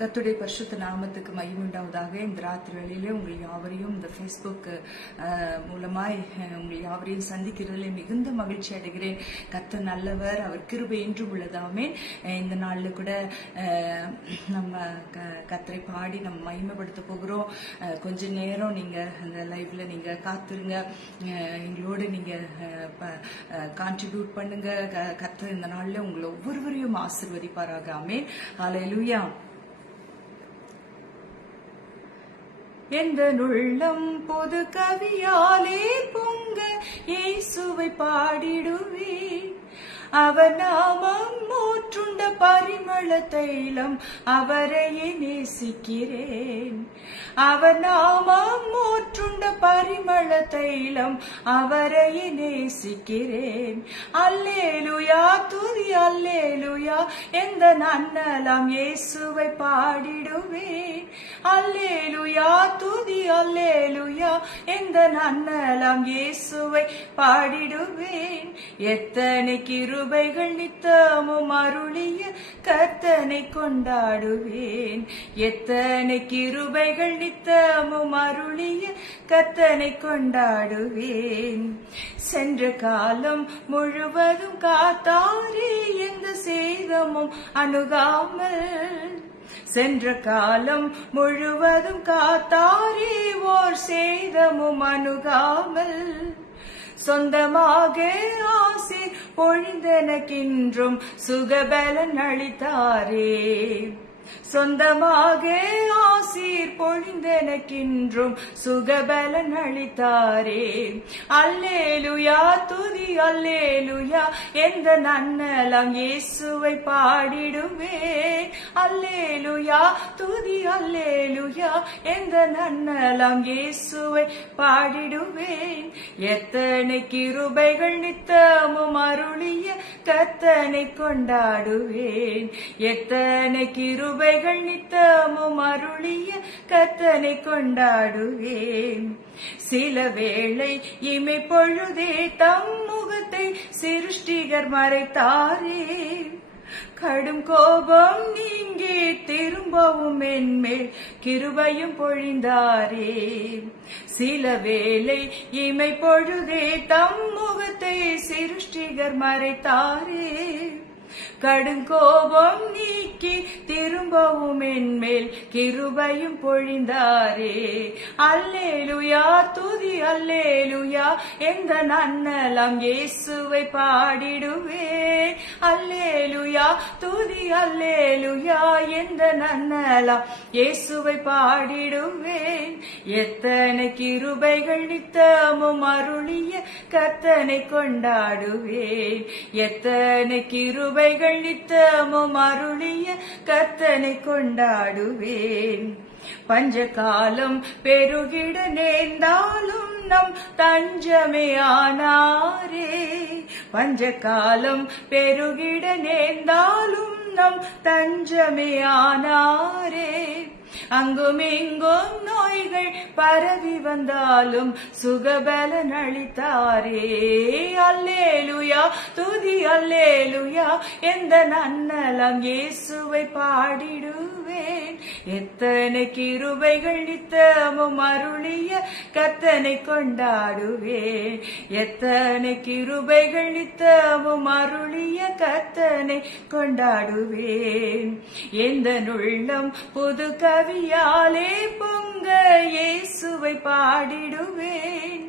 கர்த்தருடைய பரிசுத்த நாமத்துக்கு மகிமையுண்டாவதாக. இந்த ராத்திரி வேளையிலே உங்கள் யாவரையும் இந்த ஃபேஸ்புக் மூலமாய் உங்கள் யாவரையும் சந்திக்கிறதுல மிகுந்த மகிழ்ச்சி அடைகிறேன். கர்த்தர் நல்லவர், அவர் கிருபை என்றும் உள்ளதாமே. இந்த நாளில் கூட நம்ம கர்த்தரை பாடி நம்ம மகிமைப்படுத்த போகிறோம். கொஞ்ச நேரம் நீங்க அந்த லைவ்ல நீங்க காத்துருங்க, எங்களோடு நீங்க கான்ட்ரிபியூட் பண்ணுங்க. கர்த்தர் இந்த நாளில் உங்களை ஒவ்வொருவரையும் ஆசீர்வதிப்பாராக. ஆமென். ஹல்லேலூயா. எந்த உள்ளம் பொது கவியாலே பொங்க இயேசுவை பாடிடுவேன். அவர் நாமம் மூற்றுண்ட பரிமள தைலம், அவரையே நேசிக்கிறேன். அவர் நாமம் மூற்றுண்ட பரிமள தைலம், அவரையே நேசிக்கிறேன். அல்லேலூயா துதி அல்லேலூயா, எந்த நன்னலாம் இயேசுவை பாடிடுவேன். அல்லேலூயா துதி அல்லேலூயா, எந்த நன்னலாம் இயேசுவை பாடிடுவேன். எத்தனை கிருபைகள் நித்தமும் அருளிய கர்த்தனை கொண்டாடுவேன். எத்தனை கிருபைகள் நித்தமும் அருளிய கர்த்தனை கொண்டாடுவேன். சென்ற காலம் முழுவதும் காத்தாரே, எந்த சேதமும் அணுகாமல். சென்ற காலம் முழுவதும் காத்தாரே, ஓர் சேதமும் அணுகாமல். சொந்தமாக ஆசி பொழிந்தனக்கின்றும் சுகபலன் அளித்தாரே. சொந்தமாக ஆசீர் பொழிந்தனக்கின்றும் சுகபலன் அளித்தாரே. அல்லேலூயா துதி அல்லேலூயா, எந்த நன்னலாம் இயேசுவை பாடிடுவேன். அல்லேலூயா துதி அல்லேலூயா, எந்த நன்னலாம் இயேசுவை பாடிடுவேன். எத்தனை கிருபைகள் நித்தமும் அருளிய கர்த்தனை கொண்டாடுவேன். எத்தனை கிருபைகள் நித்தமும் அருளிய கர்த்தனை கொண்டாடுவேன். சில வேளை இமை பொழுதே தம் முகத்தை சிருஷ்டிகர் மறைத்தாரே. கடும் கோபம் நீங்கி திரும்பவும் என்மேல் கிருபையும் பொழிந்தாரே. சில வேளை இமை பொழுதே தம் முகத்தை சிருஷ்டிகர் மறைத்தாரே. கடுங்கோபம் நீக்கி திரும்பவும் என்மேல் கிருபையும் பொழிந்தாரே. அல்லேலூயா துதி அல்லேலூயா, எந்த நன்னலாம் இயேசுவை பாடிடுவேன். அல்லேலூயா துதி அல்லேலூயா, எந்த நன்னலாம் இயேசுவை பாடிடுவேன். எத்தனை கிருபைகள் நித்தமும் அருளிய கர்த்தனை கொண்டாடுவேன். எத்தனை கிருபைகள் நித்தமும் அருளிய கர்த்தனை கொண்டாடுவேன். பஞ்சகாலம் பெருகிட நேர்ந்தாலும் நம் தஞ்சமே ஆனாரே. பஞ்சகாலம் பெருகிட நேர்ந்தாலும் நம் தஞ்சமே ஆனாரே. அங்கும் இங்கும் நோய்கள் பரவி வந்தாலும் சுகபலன் அளித்தாரே. அல்லேலூயா துதி அல்லேலூயா, எந்த நன்னலாம் இயேசுவை பாடிடுவேன். எத்தனை கிருபைகள் நித்தமும் அருளிய கர்த்தனை கொண்டாடுவேன். எத்தனை கிருபைகள் நித்தமும் அருளிய கர்த்தனை கொண்டாடுவேன். எந்த உள்ளம் புது கவியாலே பொங்க இயேசுவை பாடிடுவேன்.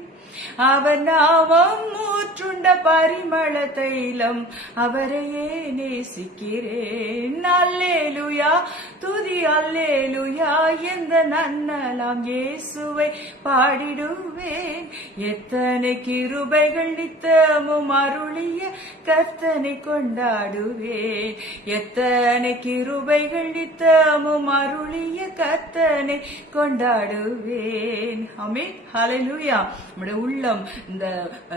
அவர் நாமம் மூற்றுண்ட பரிமள தைலம், அவரையே நேசிக்கிறேன். அல்லேலூயா துதி அல்லேலூயா, எந்த நன்னலாம் இயேசுவை பாடிடுவேன். எத்தனை கிருபைகள் நித்தமும் அருளிய கர்த்தனை கொண்டாடுவேன். எத்தனை கிருபைகள் நித்தமும் அருளிய கர்த்தனை கொண்டாடுவேன். ஆமென். ஹல்லேலூயா. நம்முடைய உள்ளம்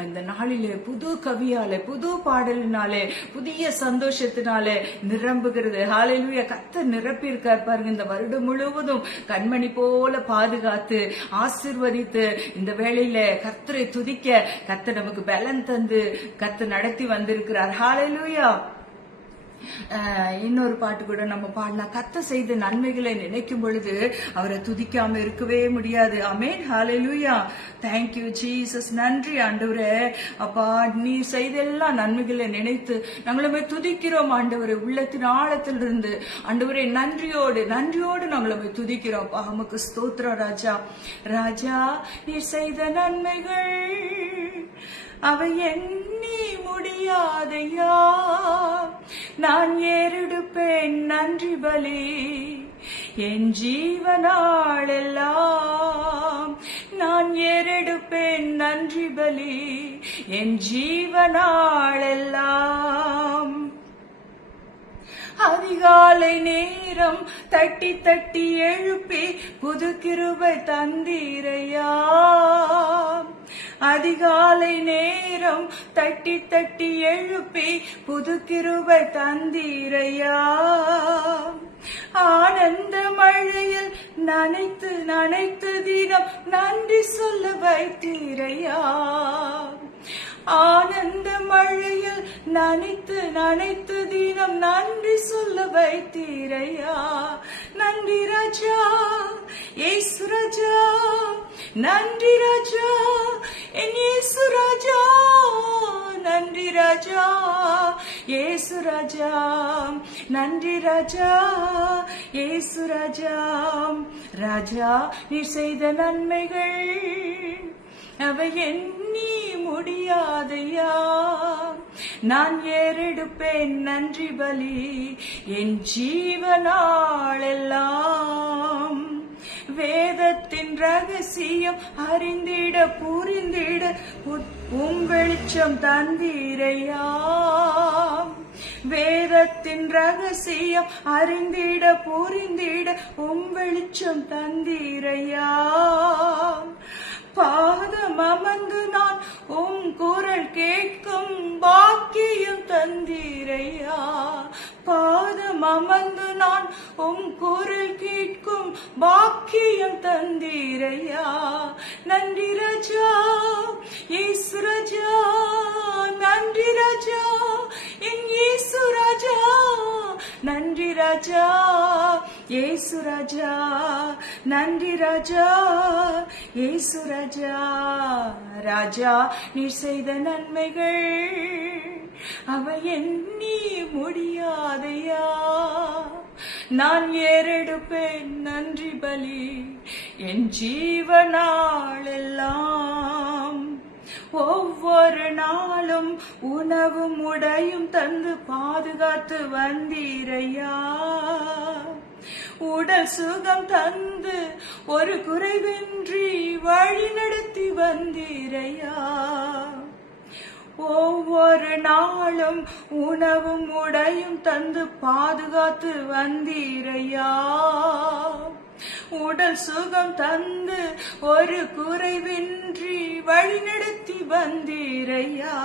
இந்த நாளிலே புது கவியாலே புது பாடலினாலே புதிய சந்தோஷத்தினாலே நிரம்புகிறது. ஹல்லேலூயா. கர்த்தர் நிரப்பியிருக்கார் பாருங்க. இந்த வருடம் முழுவதும் கண்மணி போல பாதுகாத்து ஆசீர்வதித்து இந்த வேளையில கர்த்தரை துதிக்க கர்த்தர் நமக்கு பலன் தந்து கர்த்தர் நடத்தி வந்திருக்கிறார். ஹல்லேலூயா. இன்னொரு பாட்டு கூட நம்ம பாடலாம். கர்த்தர் செய்த நன்மைகளை நினைக்கும் பொழுது அவரை துதிக்காம இருக்கவே முடியாது. ஆமென், ஹல்லேலூயா. Thank you Jesus. நன்றி ஆண்டவரே. அப்பா, நீ செய்த எல்லா நன்மைகளை நினைத்து நாங்களுமே துதிக்கிறோம் ஆண்டவரே. உள்ளத்தின் ஆழத்திலிருந்து ஆண்டவரே நன்றியோடு நாங்களுமே துதிக்கிறோம். அப்பா, உமக்கு ஸ்தோத்திரம் ராஜா. ராஜா, நீ செய்த நன்மைகள் அவை எண்ணி முடியாதையா. நான் ஏறெடுப்பேன் நன்றி பலி என் ஜீவனாளெல்லாம். நான் ஏறெடுப்பேன் நன்றி பலி என் ஜீவனாளெல்லாம். அதிகாலை நேரம் தட்டி தட்டி எழுப்பி புது கிருபை தந்தீரையா. அதிகாலை நேரம் தட்டி தட்டி எழுப்பி புது கிருபை தந்தீரையா. ஆனந்த மழையில் நனைத்து நனைத்து தினம் நன்றி சொல்ல வைத்தீரையா. ஆனந்த மழையில் நனைத்து நனைத்து தினம் நன்றி சொல்ல வைத்தீரையா. நன்றி ராஜா இயேசு ராஜா. நன்றி ராஜா என் இயேசு ராஜா. நன்றி ராஜா இயேசு ராஜா. நன்றி ராஜா இயேசு ராஜா. ராஜா, நீ செய்த நன்மைகள் அவை எண்ணி முடியாதையா. நான் ஏறெடுப்பேன் நன்றி பலி என் ஜீவனாளெல்லாம். வேதத்தின் ரகசியம் அறிந்திட புரிந்திட வெளிச்சம் தந்தீரையா. வேதத்தின் ரகசியம் அறிந்திட புரிந்திட வெளிச்சம் தந்தீரையா. பாதம் அமர்ந்து நான் குரல் கேட்கும் பாக்கியம் தந்தீரையா. பாதம் அமர்ந்து நான் குரல் கேட்கும் பாக்கியம் தந்தீரையா. நன்றி ராஜா இயேசு ராஜா. நன்றி ராஜா என் இயேசு ராஜா. நன்றி ராஜா இயேசு ராஜா. நன்றி ராஜா இயேசு ராஜா. ராஜா, நீ செய்த நன்மைகள் அவை எண்ணி முடியாதையா. நான் ஏறெடுப்பேன் நன்றி பலி என் ஜீவனாளெல்லாம். ஒவ்வொரு நாளும் உணவும் உடையும் தந்து பாதுகாத்து வந்தீரையா. உடல் சுகம் தந்து ஒரு குறைவின்றி வழி நடத்தி வந்தீரையா. ஒவ்வொரு நாளும் உணவும் உடையும் தந்து பாதுகாத்து வந்தீரையா. உடல் சுகம் தந்து ஒரு குறைவின்றி வழி நடத்தி வந்தீரையா.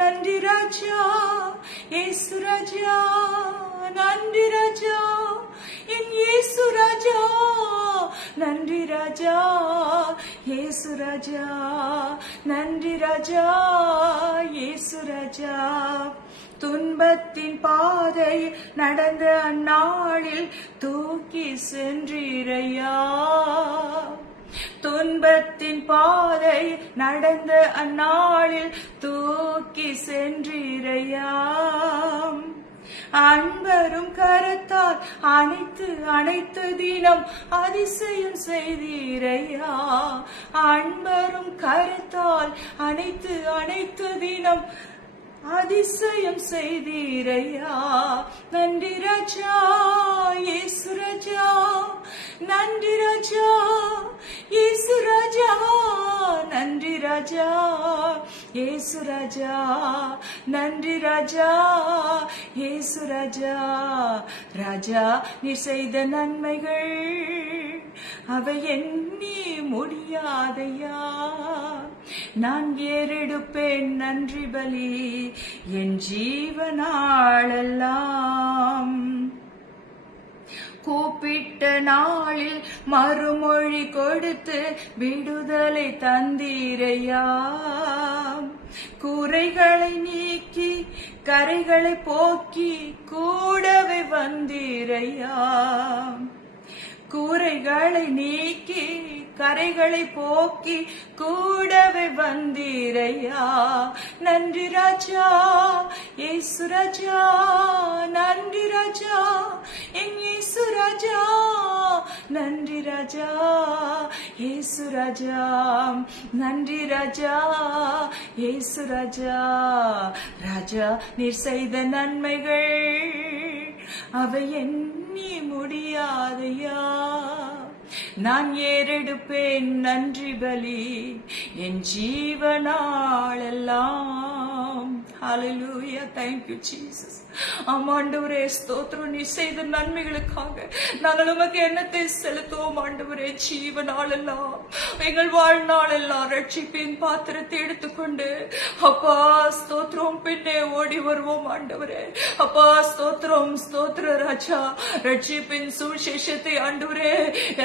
நன்றி ராஜா இயேசு ராஜா. நன்றி ராஜா என் இயேசு ராஜா. நன்றி ராஜா இயேசு ராஜா. நன்றி ராஜா இயேசு ராஜா. துன்பத்தின் பாதை நடந்த அந்நாளில் தூக்கி சென்றீரையா. துன்பத்தின் பாதை நடந்த அந்நாளில் தூக்கி சென்றீரையா. அன்பரும் கரத்தால் அனைத்து அனைத்து தினம் அதிசயம் செய்தீரையா. அன்பரும் கரத்தால் அனைத்து அனைத்து தினம் அதிசயம் செய்தீரையா. நன்றி ராஜா இயேசு ராஜா. நன்றி ராஜா இயேசு ராஜா. நன்றி ராஜா இயேசு ராஜா. நன்றி ராஜா இயேசு ராஜா. ராஜா, நீ செய்த நன்மைகள் அவை எண்ணி முடியாதையா. நான் ஏறெடுப்பேன் நன்றி பலி என் ஜீவனாளெல்லாம். கூப்பிட்ட நாளில் மறுமொழி கொடுத்து விடுதலை தந்தீரையா. கூரைகளை நீக்கி கரைகளை போக்கி கூடவே வந்தீரையா. கூரைகளை நீக்கி கரைகளை போக்கி கூடவே வந்தீரையா. நன்றி ராஜா இயேசு ராஜா, நன்றி ராஜா என் இயேசு ராஜா, நன்றி ராஜா இயேசு ராஜா, நன்றி ராஜா இயேசு ராஜா. ராஜா நீர் செய்த நன்மைகள் அவை எண்ணி முடியாதையா. நான் ஏறெடுப்பேன் நன்றி பலி என் ஜீவனாளெல்லாம். ஹல்லேலூயா, thank you Jesus. ஆண்டவரே ஸ்தோத்திரம். நீ செய்த நன்மைகளுக்காக நாங்கள் உமக்கு எண்ணத்தை செலுத்துவோம் ஆண்டவரே. ஜீவனாளெல்லாம் எங்கள் வாழ்நாளெல்லாம் ரட்சிப்பின் பாத்திரத்தை எடுத்துக்கொண்டு அப்பா ஸ்தோத்திரம் பின்னே ஓடி வருவோம் ஆண்டவரே. அப்பா ஸ்தோத்திரம், ஸ்தோத்திர ராஜா. ரட்சிப்பின் சுவிசேஷத்தை ஆண்டவரே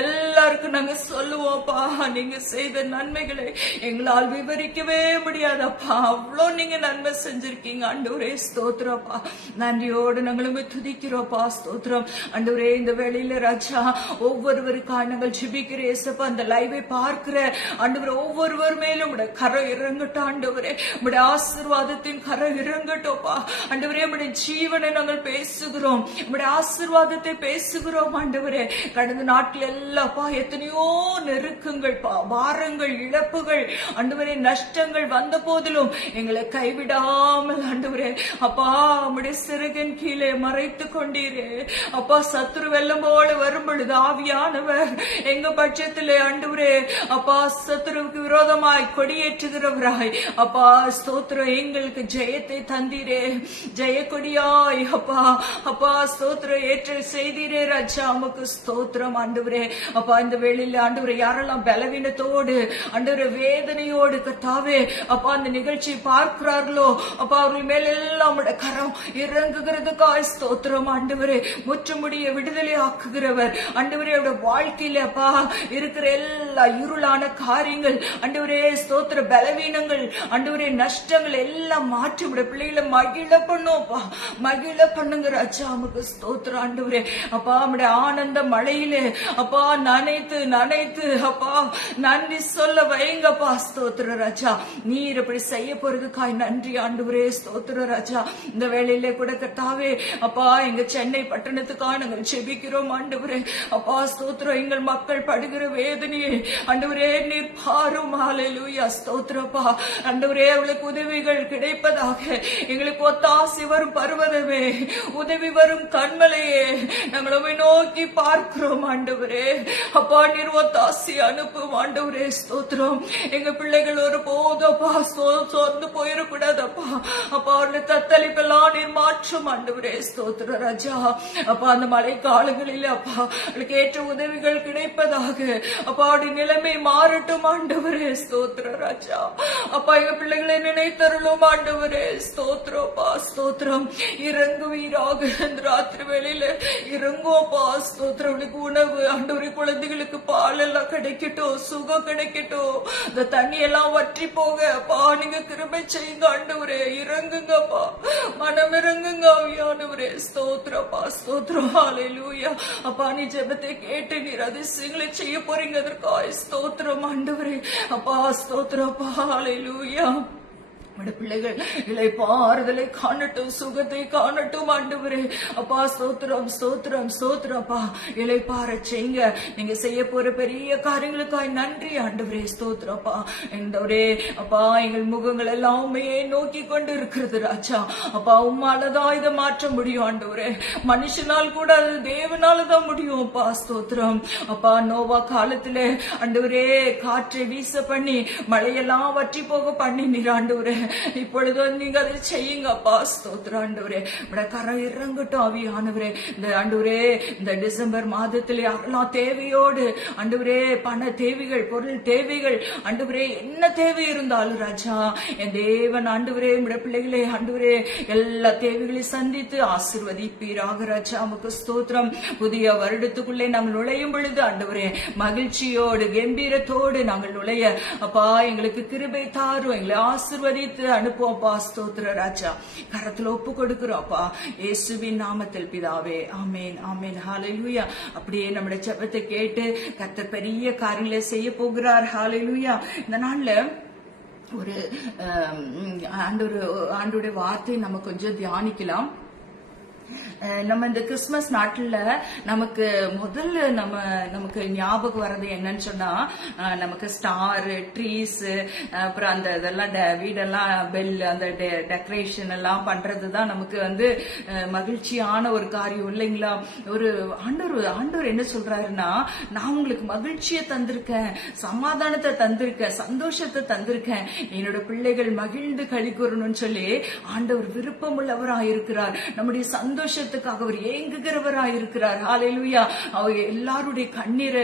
எல்லாருக்கும் நாங்க சொல்லுவோம்ப்பா. நீங்க செய்த நன்மைகளை எங்களால் விவரிக்கவே முடியாதப்பா. அவ்வளோ நீங்க நன்மை செஞ்சிருக்கீங்க ஆண்டவரே. ஸ்தோத்திரப்பா. நன்றியோடு நாங்களும் துதிக்கிறோம்ப்பா. ஸ்தோத்திரம் ஆண்டவரே. இந்த வேளையில ராஜா ஒவ்வொருவருக்காக நாங்கள் ஜெபிக்கிற இயேசுப்பா. அந்த லைவை பார்க்கிற ஆண்டவரே ஒவ்வொருவர் மேலும் உடைய கரம் இறங்கட்டும் ஆண்டவரே. உடைய ஆசீர்வாதத்தின் கரம் இறங்கட்டோப்பா ஆண்டவரே. உடைய ஜீவனை நாங்கள் பேசுகிறோம், உடைய ஆசீர்வாதத்தை பேசுகிறோம் ஆண்டவரே. கடந்த நாட்கள் எல்லாப்பா எத்தனையோ நெருக்கங்கள், பாரங்கள், இழப்புகள் ஆண்டவரே, நஷ்டங்கள் வந்த போதிலும் எங்களை கைவிடாமல் ஆண்டவரே அப்பா உடைய சிறகின் கீழே மறைத்து கொண்டீரே அப்பா. சத்துரு வெள்ளம் போல வரும் பொழுது ஆவியானவர் எங்க பட்சத்திலே ஆண்டவரே அப்பா சத்துருவுக்கு விரோதமாய் கொடியேற்றுகிறவராய் அப்பா ஸ்தோத்திரம் எங்களுக்கு ஜெயத்தை தந்தீரே. ஜெய கொடியாய் அப்பா அப்பா ஸ்தோத்திரம் ஏற்றல் செய்தீரே ராஜா. உமக்கு ஸ்தோத்திரம் ஆண்டவரே. அப்பா இந்த வேளையில ஆண்டவரே யாரெல்லாம் பலவீனத்தோடு ஆண்டவரே வேதனையோடு கர்த்தாவே அப்பா அந்த நிகழ்ச்சியை பார்க்கிறார்களோ அப்பா அவர்கள் மேலெல்லாம் உடைய கரம் இறங்குகிறதுக்காய் ஸ்தோத்திரம் ஆண்டவரே. முற்றுமுடிய விடுதலை ஆக்குகிறவர் ஆண்டவரே. வாழ்க்கையில அப்பா இருக்கிற எல்லா இருளான காரியங்கள் ஆண்டவரே ஸ்தோத்திர பலவீனங்கள் ஆண்டவரே நஷ்டங்கள் எல்லாம் மாற்றி விட பிள்ளைகளை மகிழ பண்ணுவோம்ப்பா. மகிழ பண்ணுங்க ராஜா. நமக்கு ஸ்தோத்திரம் ஆண்டவரே. அப்பா நம்முடைய ஆனந்த மழையிலே அப்பா நனைத்து நனைத்து அப்பா நன்றி சொல்ல வைங்கப்பா. ஸ்தோத்திர ராஜா. நீர் இப்படி செய்ய போறதுக்காய் நன்றி ஆண்டவரே. ஸ்தோத்திர ராஜா. இந்த வேளையிலே கூட கர்த்தாவே அப்பா எங்க சென்னை பட்டணத்துக்காக நாங்கள் ஜெபிக்கிறோம் ஆண்டவரே. அப்பா ஸ்தோத்திரம் எங்கள் மக்கள் படுகிற வேதனையை ஆண்டவரே நீர் பாரும். ஹல்லேலூயா, ஸ்தோத்திரப்பா ஆண்டவரே. அவளுக்கு உதவிகள் கிடைப்பதாக எங்களுக்கு ஒத்தாசி வரும் பர்வதமே, உதவி வரும் கண்மலையே நாங்கள் உம்மை நோக்கி பார்க்கிறோம் ஆண்டவரே. அப்பா நீர் ஒத்தாசி அனுப்பும் ஆண்டவரே. ஸ்தோத்திரம். எங்க பிள்ளைகள் ஒரு போதப்பா சோர்ந்து போயிடக்கூடாதப்பா. அப்பா அவருடைய தத்தளிப்பெல்லாம் நீர் மாற்றும் ஆண்டவரே. ஸ்தோத்திர ராஜா. அப்பா அந்த மழை காலங்களில் அப்பா அவளுக்கு ஏற்ற உதவிகள் கிடைப்பதாக அப்பா அவருடைய நிலைமை மாறட்டும் ஆண்டவரே. ஸ்தோத்திர ராஜா. அப்பா எங்க பிள்ளைகளை நினைத்தருளும் ஆண்டவரே. ஸ்தோத்திரப்பா. ஸ்தோத்திரம். இறங்குவீராக இந்த ராத்திரி வேளையில இறங்குவோப்பா. ஸ்தோத்திரம். அவளுக்கு உணவு ஆண்டவரே, குழந்தைகளுக்கு பால் எல்லாம் கிடைக்கட்டும், சுகம் கிடைக்கட்டும், இந்த தண்ணி எல்லாம் வற்றி போக அப்பா நீங்க கிருபை செய்யுங்க ஆண்டவரே. இறங்குங்கப்பா, மனம் இறங்குங்க ஆவியானவரே. ஸ்தோத்திரப்பா. ஸ்தோத்திரம். ஹல்லேலூயா. அப்பா நீ ஜெபத்தை கேட்டு நீர் அதிசயங்களை செய்ய போறீங்க. அதற்காக ஸ்தோத்திரம் ஆண்டவரே. அப்பா ஸ்தோத்திரப்பா. ஹல்லேலூயா. பிள்ளைகள் இளைப்பாறுதலை காணட்டும், சுகத்தை காணட்டும் ஆண்டவரே. அப்பா ஸ்தோத்திரம், ஸ்தோத்திரம், ஸ்தோத்திரப்பா. இளைப்பாற செய்யுங்க. நீங்க செய்ய போற பெரிய காரியங்களுக்காய் நன்றி ஆண்டவரே. ஸ்தோத்திரப்பா. ஆண்டவரே அப்பா எங்கள் முகங்கள் எல்லாம் உண்மையே நோக்கி கொண்டு இருக்கிறது ராஜா. அப்பா உம்மாலதான் இதை மாற்ற முடியும் ஆண்டவரே. மனுஷனால் கூட அது தேவனாலதான் முடியும் அப்பா. ஸ்தோத்திரம். அப்பா நோவா காலத்திலே ஆண்டவரே காற்றை வீச பண்ணி மழையெல்லாம் வற்றி போக பண்ணி நீர் ஆண்டவரே. இப்பொழுது நீங்க அதை செய்யுங்கப்பா. ஸ்தோத்திரம் ஆண்டவரே. உடைய கரம் இறங்கட்டும் ஆவியானவரே. இந்த ஆண்டவரே இந்த டிசம்பர் மாதத்திலே யாரெல்லாம் தேவையோடு ஆண்டவரே பண தேவைகள், பொருள் தேவைகள் ஆண்டவரே என்ன தேவை இருந்தாலும் ராஜா என் தேவன் ஆண்டவரே உடைய பிள்ளைகளே ஆண்டவரே எல்லா தேவைகளையும் சந்தித்து ஆசீர்வதிப்பீராக ராஜா. நமக்கு ஸ்தோத்திரம். புதிய வருடத்துக்குள்ளே நாங்கள் நுழையும் பொழுது ஆண்டவரே மகிழ்ச்சியோடு கம்பீரத்தோடு நாங்கள் நுழைய அப்பா எங்களுக்கு கிருபை தாரும், எங்களை ஆசீர்வதி வைத்து அனுப்புவோம்ப்பா. ஸ்தோத்திர ராஜா, கரத்துல ஒப்பு கொடுக்கிறோம்ப்பா இயேசுவின் நாமத்தில் பிதாவே, ஆமேன் ஆமேன். ஹல்லேலூயா. அப்படியே நம்முடைய ஜெபத்தை கேட்டு கர்த்தர் பெரிய காரியங்களை செய்ய போகிறார். ஹல்லேலூயா. இந்த நாள்ல ஒரு ஆண்டோடைய வார்த்தை நம்ம கொஞ்சம் தியானிக்கலாம். நம்ம இந்த கிறிஸ்துமஸ் நாட்டுல நமக்கு முதல்ல நமக்கு ஞாபகம் வர்றது என்னன்னு சொன்னா, நமக்கு ஸ்டார், ட்ரீஸ், அப்புறம் அந்த இதெல்லாம் வீடெல்லாம் பெல், அந்த டெக்கரேஷன் எல்லாம் பண்றதுதான் நமக்கு மகிழ்ச்சியான ஒரு காரியம் இல்லைங்களா? ஒரு ஆண்டவர் என்ன சொல்றாருன்னா, நான் உங்களுக்கு மகிழ்ச்சியை தந்திருக்கேன், சமாதானத்தை தந்திருக்கேன், சந்தோஷத்தை தந்திருக்கேன், என்னோட பிள்ளைகள் மகிழ்ந்து களி கூறணும்னு சொல்லி ஆண்டவர் விருப்பம் உள்ளவராயிருக்கிறார். நம்முடைய சந்தோஷத்துக்காக அவர் ஏங்குகிறவராயிருக்கிறார். ஹல்லேலூயா. அவர் எல்லாருடைய கண்ணீரை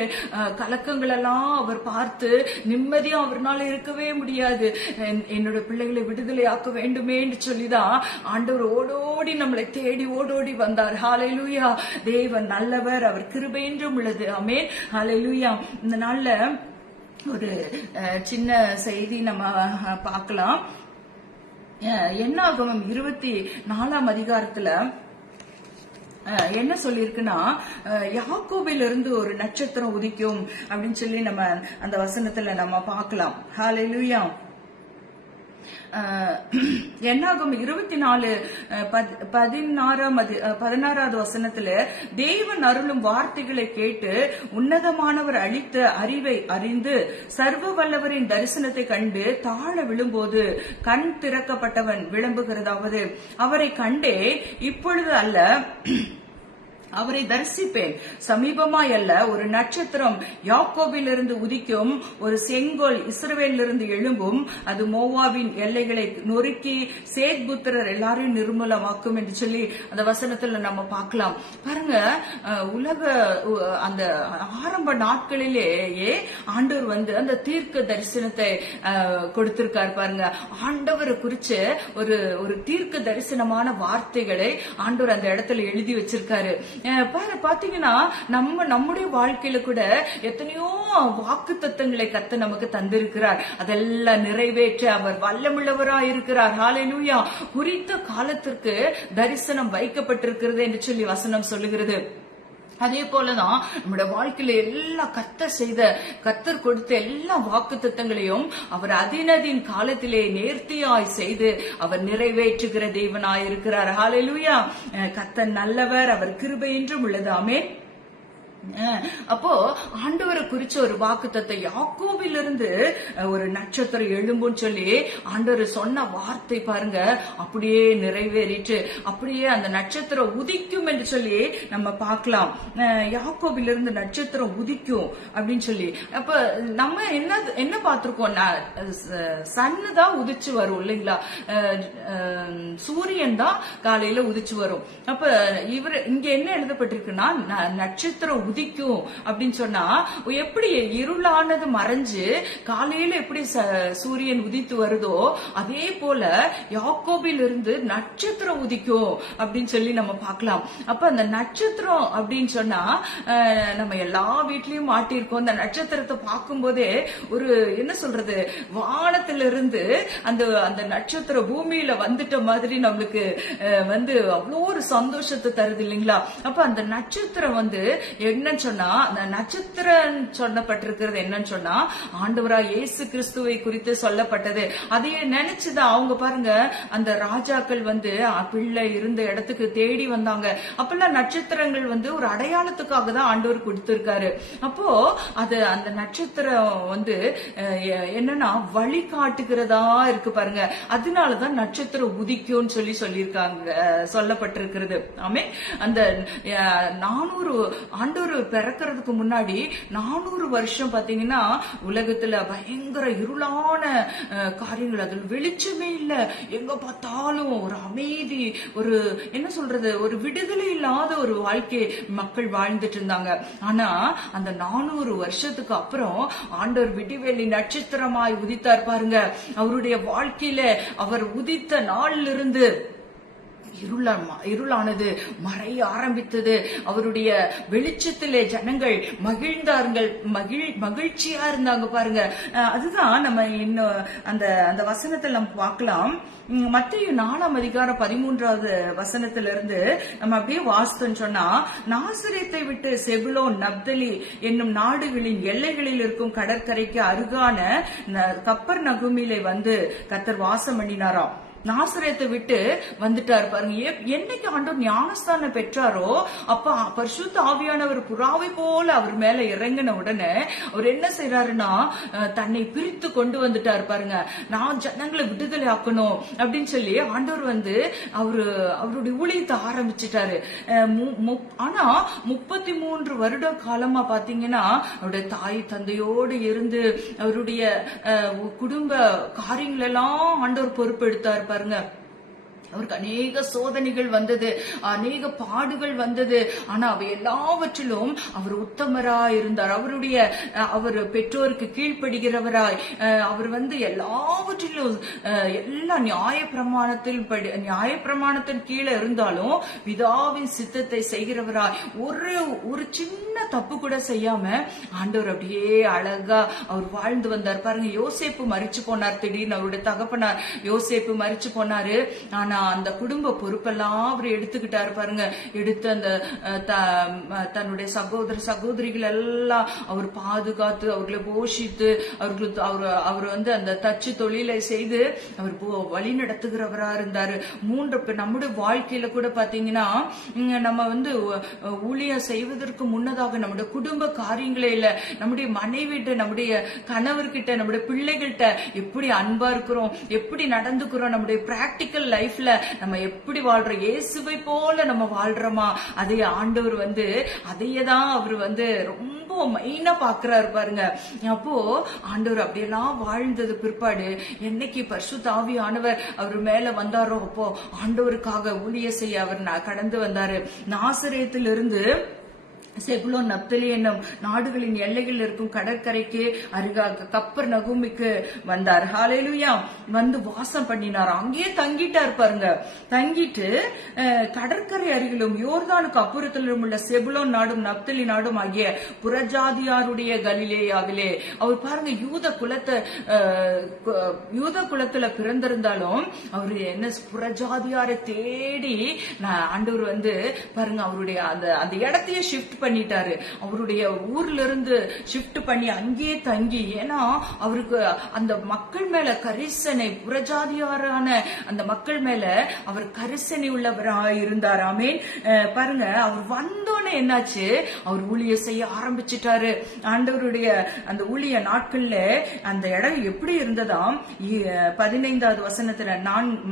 கலக்கங்கள் எல்லாம் அவர் பார்த்து நிம்மதியா அவர்னால இருக்கவே முடியாது. என்னோட பிள்ளைகளை விடுதலையாக்க வேண்டுமே என்று சொல்லிதான் ஆண்டவர் ஓடோடி நம்மளை தேடி ஓடோடி வந்தார். ஹல்லேலூயா. தேவன் நல்லவர், அவர் கிருபை என்றும் உள்ளது. ஆமென். ஹல்லேலூயா. இந்த நாள்ல ஒரு சின்ன செய்தி நம்ம பார்க்கலாம். என்னாகமம் 24ஆம் அதிகாரத்துல என்ன சொல்லிருக்குன்னா, யாக்கோபிலிருந்து ஒரு நட்சத்திரம் உதிக்கும் அப்படின்னு சொல்லி நம்ம அந்த வசனத்துல நம்ம பார்க்கலாம். ஹல்லேலூயா. என்னாகும் 24:16 வசனத்துல, தேவன் அருளும் வார்த்தைகளை கேட்டு உன்னதமானவர் அளித்த அறிவை அறிந்து சர்வ வல்லவரின் தரிசனத்தை கண்டு தாழ விழும்போது கண் திறக்கப்பட்டவன் விளம்புகிறதாவது, அவரை கண்டே இப்பொழுது அல்ல அவரை தரிசிப்பேன், சமீபமாய் அல்ல. ஒரு நட்சத்திரம் யாக்கோபிலிருந்து உதிக்கும், ஒரு செங்கோல் இஸ்ரவேலிலிருந்து எழும்பும், அது மோவாவின் எல்லைகளை நொறுக்கி சேத் புத்திரர் எல்லாரையும் நிர்மூலமாக்கும் என்று சொல்லி அந்த வசனத்துல நம்ம பார்க்கலாம். பாருங்க, உலக அந்த ஆரம்ப நாட்களிலேயே ஆண்டவர் அந்த தீர்க்க தரிசனத்தை கொடுத்திருக்கார். பாருங்க, ஆண்டவரை குறிச்சு ஒரு தீர்க்க தரிசனமான வார்த்தைகளை ஆண்டவர் அந்த இடத்துல எழுதி வச்சிருக்காரு. பாத்தீங்கன்னா நம்முடைய வாழ்க்கையில கூட எத்தனையோ வாக்கு தத்தங்களை கர்த்தர் நமக்கு தந்திருக்கிறார். அதெல்லாம் நிறைவேற்ற அவர் வல்லமுள்ளவராயிருக்கிறார். ஹல்லேலூயா. குறித்த காலத்திற்கு தரிசனம் வைக்கப்பட்டிருக்கிறது என்று சொல்லி வசனம் சொல்லுகிறது. அதே போலதான் நம்முடைய வாழ்க்கையில எல்லா கர்த்தர் கொடுத்த எல்லா வாக்கு தத்தங்களையும் அவர் அதினதின் காலத்திலே நேர்த்தியாய் செய்து அவர் நிறைவேற்றுகிற தேவனாயிருக்கிறார். ஹல்லேலூயா. கர்த்தர் நல்லவர், அவர் கிருபை என்றும் உள்ளது. ஆமென். அப்போ ஆண்டவரை குறிச்ச ஒரு வாக்குத்தத்தை, யாக்கோபிலிருந்து ஒரு நட்சத்திரம் எழும்புன்னு சொல்லி ஆண்டவர் சொன்ன வார்த்தை பாருங்க, அப்படியே நிறைவேறிட்டு அப்படியே அந்த நட்சத்திரம் உதிக்கும் என்று சொல்லி நம்ம பார்க்கலாம். யாக்கோபிலிருந்து நட்சத்திரம் உதிக்கும் அப்படின்னு சொல்லி அப்ப நம்ம என்ன பார்த்திருக்கோம், சன்னு தான் உதிச்சு வரும் இல்லைங்களா, சூரியன் தான் காலையில உதிச்சு வரும். அப்ப இங்க என்ன எழுதப்பட்டிருக்குன்னா, நட்சத்திரம் உதிக்கும் அப்படின்னு சொன்னா, எப்படி இருளானது மறைஞ்சு காலையில எப்படி சூரியன் உதித்து வருதோ அதே போல யாக்கோபில் இருந்து நட்சத்திரம் உதிக்கும் அப்படின்னு சொல்லி நம்ம பார்க்கலாம். அப்ப அந்த நட்சத்திரம் அப்படின்னு சொன்னா, நம்ம எல்லா வீட்லயும் மாட்டிருக்கோம். அந்த நட்சத்திரத்தை பார்க்கும் போதே ஒரு என்ன சொல்றது, வானத்திலிருந்து அந்த நட்சத்திரம் பூமியில வந்துட்ட மாதிரி நம்மளுக்கு அவ்வளோ ஒரு சந்தோஷத்தை தருது இல்லைங்களா. அப்ப அந்த நட்சத்திரம் என்னன்னு சொன்னா, அந்த நட்சத்திரம் சொல்லப்பட்டிருக்கிறது என்னன்னு சொன்னா, ஆண்டவரா இயேசு கிறிஸ்துவை குறித்து சொல்லப்பட்டது. அதையே நினைச்சுதான் அவங்க பாருங்க, அந்த ராஜாக்கள் பிள்ளை இருந்த இடத்துக்கு தேடி வந்தாங்க. அப்பெல்லாம் நட்சத்திரங்கள் ஒரு அடையாளத்துக்காக தான் ஆண்டவர் கொடுத்திருக்காரு. அப்போ அது அந்த நட்சத்திரம் என்னன்னா வழி காட்டுகிறதா இருக்கு பாருங்க. அதனாலதான் நட்சத்திரம் உதிக்கும்னு சொல்லியிருக்காங்க, சொல்லப்பட்டிருக்கிறது. ஆமே, அந்த 400 ஆண்டவர் பிறக்கிறதுக்கு முன்னாடி 400 வருஷம் பாத்தீங்கன்னா உலகத்துல பயங்கர இருளான காரியங்கள், அதில் வெளிச்சமே இல்ல, எங்க பார்த்தாலும் ஒரு அமைதி, ஒரு என்ன சொல்றது, ஒரு விடுதலை இல்லாத ஒரு வாழ்க்கை மக்கள் வாழ்ந்துட்டு இருந்தாங்க. ஆனா அந்த 400 வருஷத்துக்கு அப்புறம் ஆண்டவர் விடிவெளி நட்சத்திரமாய் உதித்தார் பாருங்க. அவருடைய வாழ்க்கையில அவர் உதித்த நாளிலிருந்து இருளானது மறைய ஆரம்பித்தது. அவருடைய வெளிச்சத்திலே ஜனங்கள் மகிழ்ந்தார்கள், மகிழ்ச்சியா இருந்தாங்க பாருங்க. அதுதான் நம்ம இன்னும் அந்த வசனத்தில் நம்ம பார்க்கலாம். மத்தேயு 4:13 வசனத்திலிருந்து நம்ம அப்படியே வாசித்தோம் சொன்னா, நாசரேத்தை விட்டு செபுலோன் நப்தலி என்னும் நாடுகளின் எல்லைகளில் இருக்கும் கடற்கரைக்கு அருகான கப்பர்நகூமிலே வந்து கர்த்தர் வாசம் பண்ணினாராம். நாசரேத்தை விட்டு வந்துட்டாரு பாருங்க. என்னைக்கு ஆண்டவர் ஞானஸ்தானம் பெற்றாரோ அப்ப பரிசுத்த ஆவியானவர் புறாவை போல அவர் மேல இறங்கின உடனே அவர் என்ன செய்யறாருன்னா, தன்னை பிரித்து கொண்டு வந்துட்டாரு பாருங்க. நான் ஜனங்களை விடுதலை ஆக்கணும் அப்படின்னு சொல்லி ஆண்டவர் வந்து அவருடைய ஊழியத்தை ஆரம்பிச்சுட்டாரு. ஆனா 33 வருட காலமா பாத்தீங்கன்னா அவருடைய தாய் தந்தையோடு இருந்து அவருடைய குடும்ப காரியங்கள் எல்லாம் ஆண்டவர் பொறுப்பெடுத்தார் பாருங்க. அவருக்கு அநேக சோதனைகள் வந்தது, அநேக பாடுகள் வந்தது. ஆனா அவை எல்லாவற்றிலும் அவர் உத்தமராய் இருந்தார். அவர் பெற்றோருக்கு கீழ்ப்படுகிறவராய், அவர் வந்து எல்லாவற்றிலும் எல்லா நியாயப்பிரமாணத்தின் கீழே இருந்தாலும் பிதாவின் சித்தத்தை செய்கிறவராய், ஒரு சின்ன தப்பு கூட செய்யாம ஆண்டவர் அப்படியே அழகா அவர் வாழ்ந்து வந்தார் பாருங்க. யோசேப்பு மரிச்சு போனார், திடீர்னு அவருடைய தகப்பனார் யோசேப்பு மரிச்சு போனாரு. ஆனா அந்த குடும்ப பொறுப்பெல்லாம் அவர் எடுத்துக்கிட்டாரு பாருங்க. எடுத்து அந்த தன்னுடைய சகோதரிகள் எல்லாம் அவர் பாதுகாத்து அவர்களை போஷித்து அவர் வந்து அந்த தச்சு தொழிலை செய்து அவர் வழி நடத்துகிறவரா இருந்தாரு. நம்முடைய வாழ்க்கையில கூட பாத்தீங்கன்னா நம்ம வந்து ஊழியம் செய்வதற்கு முன்னதாக நம்முடைய குடும்ப காரியங்களே இல்ல, நம்முடைய மனைவிட்ட, நம்முடைய கணவர்கிட்ட, நம்முடைய பிள்ளைகள்கிட்ட எப்படி அன்பா இருக்கிறோம், எப்படி நடந்துக்கிறோம், நம்முடைய பிராக்டிக்கல் லைஃப்ல நம்ம எப்படி வாழ்றோம், இயேசுவை போல நம்ம வாழ்றோமா, அதை ஆண்டவர் வந்து அதையதான் அவர் வந்து ரொம்ப மெயினா பாக்குறாரு பாருங்க. அப்போ ஆண்டவர் அப்படியெல்லாம் வாழ்ந்தது பிற்பாடு என்னைக்கு பரிசுத்த ஆவியானவர் அவர் மேல வந்தாரோ அப்போ ஆண்டவருக்காக ஊழிய செய்ய அவர் கடந்து வந்தாரு. நாசரேத்திலிருந்து செபுலோன் நப்தலி என்னும் நாடுகளின் எல்லைகளில் இருக்கும் கடற்கரைக்கு அருகாக கப்பர்நகூமிக்கு வந்தார். ஹல்லேலூயா. வந்து வாசம் பண்ணினார். அங்கேயே தங்கிட்டார் பாருங்க. தங்கிட்டு கடற்கரை அருகிலும் யோர்தானுக்கு அப்புறத்திலும் உள்ள செபுலோன் நாடும் நப்தலி நாடும் ஆகிய புறஜாதியாருடைய கலிலேயாவிலே, அவர் பாருங்க யூத குலத்துல பிறந்திருந்தாலும் அவரு என்ன புறஜாதியாரை தேடி ஆண்டவர் வந்து பாருங்க அவருடைய அந்த இடத்தையே ஷிஃப்ட் பண்ணிட்டாரு. அவருடைய ஊர்ல இருந்து ஷிஃப்ட் பண்ணி அங்கேயே தங்கி, ஏன்னா அவருக்கு அந்த மக்கள் மேல கரிசனை, புறஜாதியாரான அந்த மக்கள் மேல அவர் கரிசனை உள்ளவராய் இருந்தார். ஆமென். பாருங்க அவர் வந்தோடனே என்னாச்சு, அவர் ஊழிய செய்ய ஆரம்பிச்சுட்டாரு. ஆண்டவருடைய அந்த ஊழிய நாட்கள்ல அந்த இடம் எப்படி இருந்ததாம், 15வது வசனத்துல,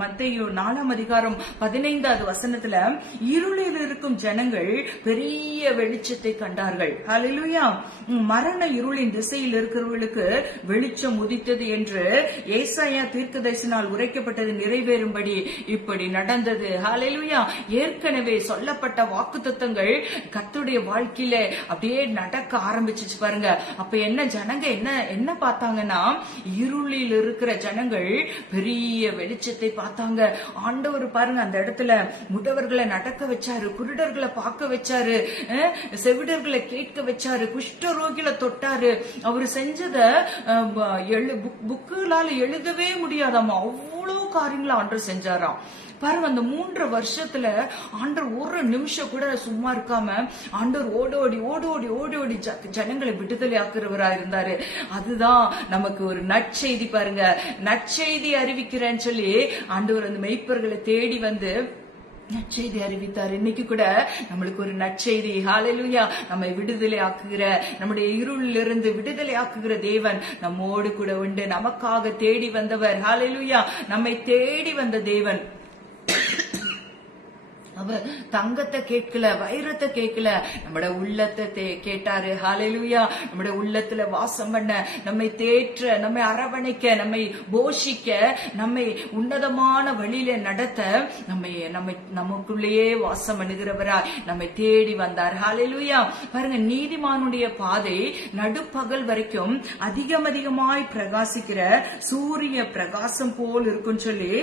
மத்தேயு 4:15 வசனத்துல, இருளில் இருக்கும் ஜனங்கள் பெரிய வெளிச்சத்தை கண்டார்கள். ஹல்லேலூயா. மரண இருளின் திசையில் இருக்கிறவர்களுக்கு வெளிச்சம் உதித்தது என்று ஏசாயா தீர்க்கதரிசினால் உரைக்கப்பட்டது நிறைவேறும்படி இப்படி நடந்தது. ஹல்லேலூயா. ஏற்கனவே சொல்லப்பட்ட வாக்குத்தத்தங்கள் கர்த்தருடைய வாழ்க்கையில அப்படியே நடக்க ஆரம்பிச்சிச்சு பாருங்க. அப்ப என்ன ஜனங்க என்ன பார்த்தாங்கன்னா, இருளில் இருக்கிற ஜனங்கள் பெரிய வெளிச்சத்தை பார்த்தாங்க. ஆண்டவர் பாருங்க அந்த இடத்துல முடவர்களை நடக்க வச்சாரு, குருடர்களை பார்க்க வச்சாரு, செவிடர்களை கேட்க வச்சாரு, குஷ்டரோகில தொட்டாரு. அவரு செஞ்சத புக்குகளால எழுதவே முடியாதாமா, அவ்வளவு காரியங்களை ஆண்டவர் செஞ்சாராம். பாருங்க அந்த 3 வருஷத்துல ஆண்டவர் ஒரு நிமிஷம் கூட சும்மா இருக்காம ஆண்டவர் ஓடோடி ஓடோடி ஓடோடி ஜனங்களை விடுதலை ஆக்குறவரா இருந்தாரு. அதுதான் நமக்கு ஒரு நற்செய்தி பாருங்க. நற்செய்தி அறிவிக்கிறேன்னு சொல்லி ஆண்டவர் அந்த மெய்ப்பர்களை தேடி வந்து நற்செய்தி அறிவித்தார். இன்னைக்கு கூட நம்மளுக்கு ஒரு நற்செய்தி. ஹல்லேலூயா. நம்மை விடுதலை ஆக்குகிற, நம்முடைய இருளில் இருந்து விடுதலை ஆக்குகிற தேவன் நம்மோடு கூட உண்டு. நமக்காக தேடி வந்தவர். ஹல்லேலூயா. நம்மை தேடி வந்த தேவன். அவர் தங்கத்தை கேட்கல, வைரத்தை கேட்கல, நம்மட உள்ளத்தை கேட்டாரு. ஹalleluya. நம்மட உள்ளத்துல வாசம் பண்ண, நம்மை தேற்ற, நம்மை அரவணைக்க, நம்மை போஷிக்க, நம்மை உன்னதமான வழியில நடத்த, நமக்குள்ளேயே வாசம் பண்ணுகிறவரா நம்மை தேடி வந்தார். ஹalleluya. பாருங்க, நீதிமானுடைய பாதை நடுப்பகல் வரைக்கும் அதிகமாய் பிரகாசிக்கிற சூரிய பிரகாசம் போல் இருக்குன்னு சொல்லி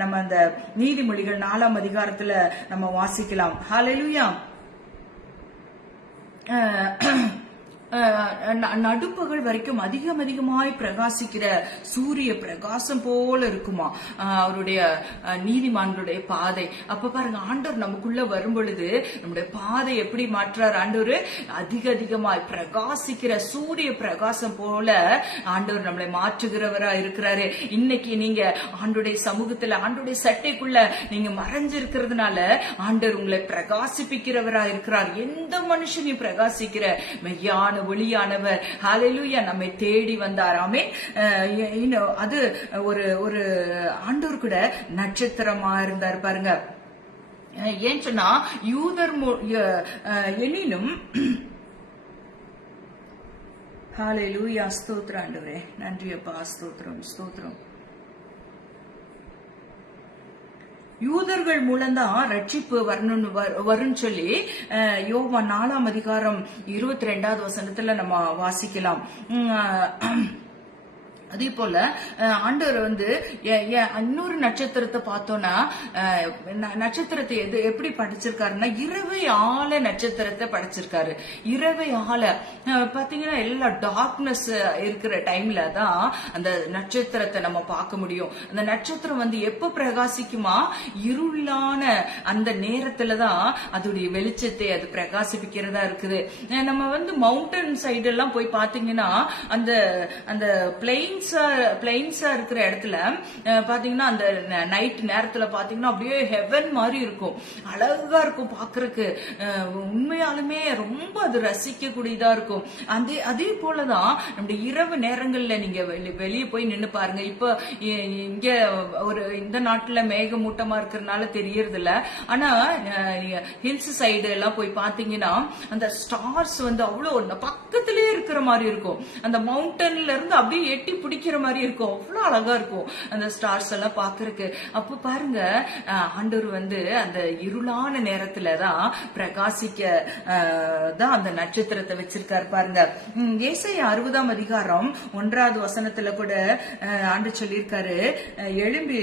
நம்ம அந்த நீதிமொழிகள் 4ஆம் அதிகாரத்துல நம்ம வாசிக்கலாம். ஹalleluya. நடுப்பகல் வரைக்கும் அதிகமாய் பிரகாசிக்கிற சூரிய பிரகாசம் போல இருக்குமா அவருடைய நீதிமான்களுடைய பாதை. அப்ப பாருங்க, ஆண்டவர் நமக்குள்ள வரும் பொழுது நம்முடைய பாதை எப்படி மாற்றார்? ஆண்டவர் அதிகமாய் பிரகாசிக்கிற சூரிய பிரகாசம் போல ஆண்டவர் நம்மளை மாற்றுகிறவரா இருக்கிறாரு. இன்னைக்கு நீங்க ஆண்டுடைய சமூகத்துல, ஆண்டுடைய சட்டைக்குள்ள நீங்க மறைஞ்சிருக்கிறதுனால ஆண்டவர் உங்களை பிரகாசிப்பிக்கிறவரா இருக்கிறார். எந்த மனுஷனையும் பிரகாசிக்கிற மெய்யான ஒளியானவர். ஹalleluya. நம்மை தேடி வந்தார். ஆமென். அது ஒரு ஆண்டவர் கூட நட்சத்திரமா இருந்தார். பாருங்க, ஏன் சொன்னா யூதர் எனினும் ஹalleluya. ஸ்தோத்திரம் ஆண்டவரே, நன்றி அப்பா, ஸ்தோத்திரம். யூதர்கள் மூலம்தான் ரட்சிப்பு வரும்னு சொல்லி யோவான் 4ஆம் அதிகாரம் 22வது வசனத்துல நம்ம வாசிக்கலாம். அதே போல ஆண்டவர் இன்னொரு நட்சத்திரத்தை பார்த்தோம்னா, நட்சத்திரத்தை எப்படி படைச்சிருக்காருன்னா இரவை ஆள நட்சத்திரத்தை படைச்சிருக்காரு. இரவை ஆள பாத்தீங்கன்னா எல்லா டார்க்னஸ் இருக்கிற டைம்ல தான் அந்த நட்சத்திரத்தை நம்ம பார்க்க முடியும். அந்த நட்சத்திரம் எப்ப பிரகாசிக்குமா? இருளான அந்த நேரத்துலதான் அதோடைய வெளிச்சத்தை அது பிரகாசிப்பிக்கிறதா இருக்குது. நம்ம மவுண்டன் சைடு எல்லாம் போய் பாத்தீங்கன்னா அந்த பிளைன்ஸா இருக்கிற இடத்துல பாத்தீங்கன்னா அந்த நைட் நேரத்துல பாத்தீங்கன்னா அப்படியே ஹெவன் மாதிரி இருக்கும், அழகா இருக்கும் பாக்குறதுக்கு. உண்மையாலுமே ரொம்ப அது ரசிக்க கூடியதா இருக்கும். அதே போலதான் நம்முடைய இரவு நேரங்கள்ல நீங்க வெளியே போய் நின்னு பாருங்க. இப்ப இங்க இந்த நாட்டுல மேகமூட்டமா இருக்கிறதுனால தெரியறது இல்ல, ஆனா ஹில்ஸ் சைடு எல்லாம் போய் பாத்தீங்கன்னா அந்த ஸ்டார்ஸ் அவ்வளவு பக்கத்திலேயே இருக்கிற மாதிரி இருக்கும். அந்த மவுண்டன்ல இருந்து அப்படியே எட்டி பிடிக்கிற மாதிரி இருக்கும், அவ்வளவு அழகா இருக்கும் அந்த ஸ்டார்ஸ் எல்லாம் பாக்குறதுக்கு. அப்ப பாருங்க, ஆண்டவர் அந்த இருளான நேரத்துலதான் பிரகாசிக்க தான் அந்த நட்சத்திரத்தை வச்சிருக்காரு. பாருங்க, ஏசாயா 60ஆம் அதிகாரம் 1வது வசனத்துல கூட ஆண்டவர் சொல்லியிருக்காரு, எழும்பி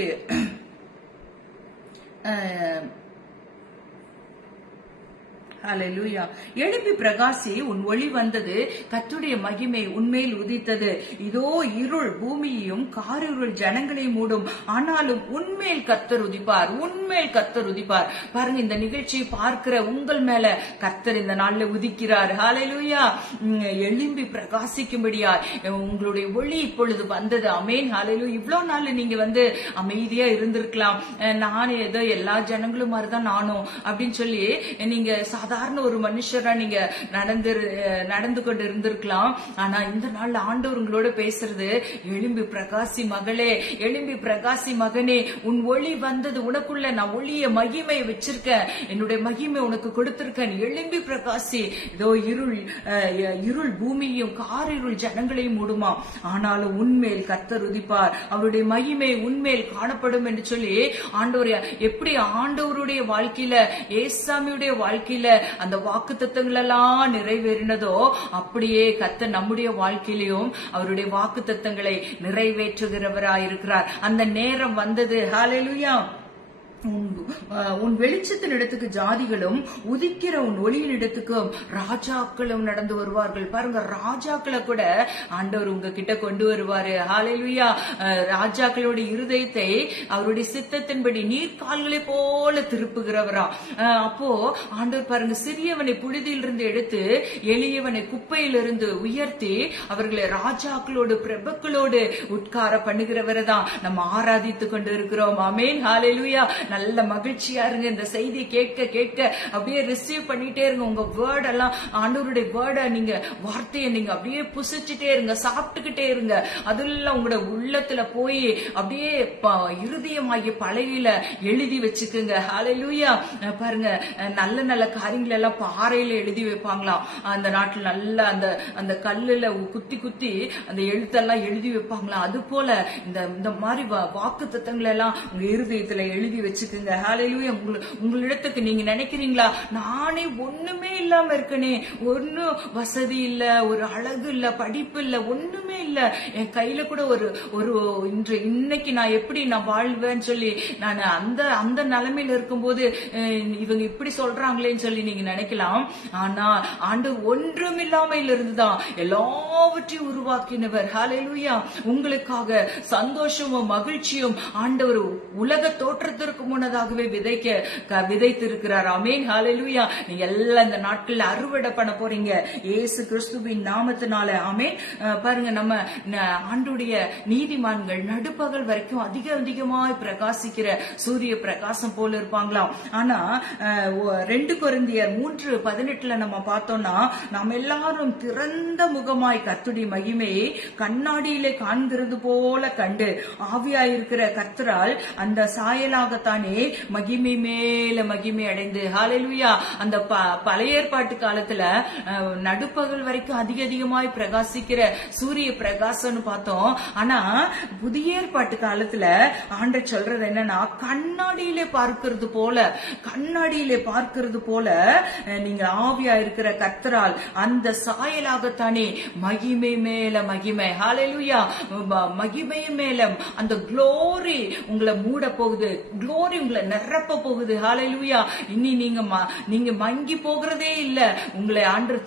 ஹalleluya. எழுப்பி பிரகாசி, உன் ஒளி வந்தது, கர்த்தருடைய மகிமை உன்மேல் உதித்தது. இதோ இருள் பூமியையும் காரிருள் ஜனங்களை மூடும், ஆனாலும் உன்மேல் கர்த்தர் உதிப்பார், உன்மேல் கர்த்தர் உதிப்பார். பாருங்க, இந்த நிகழ்ச்சியை பார்க்கிற உங்கள் மேல கர்த்தர் இந்த நாள்ல உதிக்கிறார். ஹalleluya. எழும்பி பிரகாசிக்கும்படியா உங்களுடைய ஒளி இப்பொழுது வந்தது. ஆமென். ஹalleluya. இவ்வளவு நாள் நீங்க அமைதியா இருந்திருக்கலாம், நான் ஏதோ எல்லா ஜனங்களும் மாதிரிதான் நானும் அப்படின்னு சொல்லி நீங்க சாதாரண ஒரு மனுஷரா நீங்க நடந்து கொண்டு இருந்திருக்கலாம். ஆனா இந்த நாள்ல ஆண்டவர் உங்களோட பேசுறது, எழும்பி பிரகாசி மகளே, எழும்பி பிரகாசி மகனே, உன் ஒளி வந்தது, உனக்குள்ள நான் ஒளிய மகிமை வச்சிருக்கேன், என்னுடைய மகிமை உனக்கு கொடுத்திருக்கேன், எழும்பி பிரகாசி. இதோ இருள் பூமியையும் காரிருள் ஜனங்களையும் மூடுமா, ஆனாலும் உன்மேல் கர்த்தர் உதிப்பார், அவருடைய மகிமை உன்மேல் காணப்படும் என்று சொல்லி ஆண்டவர் எப்படி ஆண்டவருடைய வாழ்க்கையில, ஏசாமியுடைய வாழ்க்கையில அந்த வாக்குத்தத்தங்கள் எல்லாம் நிறைவேறினதோ அப்படியே கர்த்தர் நம்முடைய வாழ்க்கையிலும் அவருடைய வாக்குத்தத்தங்களை நிறைவேற்றுகிறவராயிருக்கிறார். அந்த நேரம் வந்தது. ஹalleluya. உன் வெளிச்சத்தின் இடத்துக்கு ஜாதிகளும், உதிக்கிற உன் ஒளியின் இடத்துக்கும் ராஜாக்களும் நடந்து வருவார்கள். பாருங்க, ராஜாக்களை கூட ஆண்டவர் உங்ககிட்ட கொண்டு வருவாரு. ஹalleluya. ராஜாக்களோட இருதயத்தை அவருடைய சித்தத்தின்படி நீர்கால்களை போல திருப்புகிறவரா. அப்போ ஆண்டவர் பாருங்க, சிறியவனை புழுதியிலிருந்து எடுத்து எளியவனை குப்பையிலிருந்து உயர்த்தி அவர்களை ராஜாக்களோடு பிரபுக்களோடு உட்கார பண்ணுகிறவரை தான் நம்ம ஆராதித்து கொண்டு இருக்கிறோம். ஆமென். ஹalleluya. நல்ல மகிழ்ச்சியா இருங்க. இந்த செய்தியை கேட்க கேட்க அப்படியே ரிசீவ் பண்ணிட்டே இருங்க. உங்க வேர்ட் எல்லாம் ஆண்டவருடைய வேர்டை நீங்க வார்த்தையை நீங்க அப்படியே புசிச்சுட்டே இருங்க, சாப்பிட்டுக்கிட்டே இருங்க. அதெல்லாம் உங்களோட உள்ளத்துல போய் அப்படியே இருதயமாகிய பலகையில எழுதி வச்சுக்குங்க. ஹல்லேலூயா. பாருங்க, நல்ல நல்ல காரியங்கள் எல்லாம் பாறையில எழுதி வைப்பாங்களாம் அந்த நாட்டுல. நல்ல அந்த அந்த கல்லுல குத்தி குத்தி அந்த எழுத்தெல்லாம் எழுதி வைப்பாங்களாம். அது போல இந்த மாதிரி வாக்கு தத்தங்களை எல்லாம் உங்க இருதயத்துல எழுதி வச்சுக்குங்க. ஹல்லேலூயா. உங்களிடத்துக்கு நீங்க நினைக்கிறீங்களா, நானே ஒண்ணுமே இல்லாம இருக்கனே, ஒன்னும் வசதி இல்ல, ஒரு அழகு இல்ல, படிப்பு இல்ல, ஒண்ணுமே இல்ல, என் கையில கூட ஒரு இன்னைக்கு நான் எப்படி நான் வாழ்வேன்னு சொல்லி நான் அந்த நிலைமையில இருக்கும்போது இவங்க இப்படி சொல்றாங்களேன்னு சொல்லி நீங்க நினைக்கலாம். ஆனா ஆண்டவர் ஒன்றும் இல்லாமல் இருந்துதான் எல்லாவற்றையும் உருவாக்கினவர். ஹல்லேலூயா. உங்களுக்காக சந்தோஷமும் மகிழ்ச்சியும் ஆண்டவர் உலக தோற்றத்திற்கு முன்னதாகவே விதைத்திருக்கிறார். ஆமென். ஹல்லேலூயா. நீங்க எல்லாம் இந்த நாட்கள்ல அறுவடை பண்ண போறீங்க இயேசு கிறிஸ்துவின் நாமத்தினால. ஆமென். பாருங்க, நம்ம ஆண்டுடைய நீதிமான்கள் நடுப்பகல் வரைக்கும் அதிகமாய் பிரகாசிக்கிற சூரிய பிரகாசம் போல இருப்பாங்களாம். ஆனா 2 கொரிந்தியர் 3:18 நம்ம பார்த்தோம்னா, நாம் எல்லாரும் திறந்த முகமாய் கர்த்தருடைய மகிமையை கண்ணாடியிலே காண்கிறது போல கண்டு ஆவியாயிருக்கிற கர்த்தரால் அந்த சாயலாகத்தானே மகிமை மேல மகிமை அடைந்து. ஹல்லேலூயா. அந்த பழைய ஏற்பாட்டு காலத்துல நடுப்பகல் வரைக்கும் அதிகமாய் பிரகாசிக்கிற சூரிய பிரகாசம்னு பார்த்தோம். ஆனா புதிய ஏற்பாட்டு காலத்துல ஆண்டவர் சொல்றது என்னன்னா, கண்ணாடியிலே பார்க்கிறது போல நீங்க ஆவியா இருக்கிற கர்த்தரால் அந்த சாயலாகத்தானே மகிமை மேல மகிமை. ஹல்லேலூயா. மகிமை மேல அந்த க்ளோரி உங்களை மூட போகுது, க்ளோரி உங்களை நிரப்ப போகுது. ஹல்லேலூயா. இனி நீங்க மங்கி போகிறதே இல்ல, உங்களை ஆண்டவர்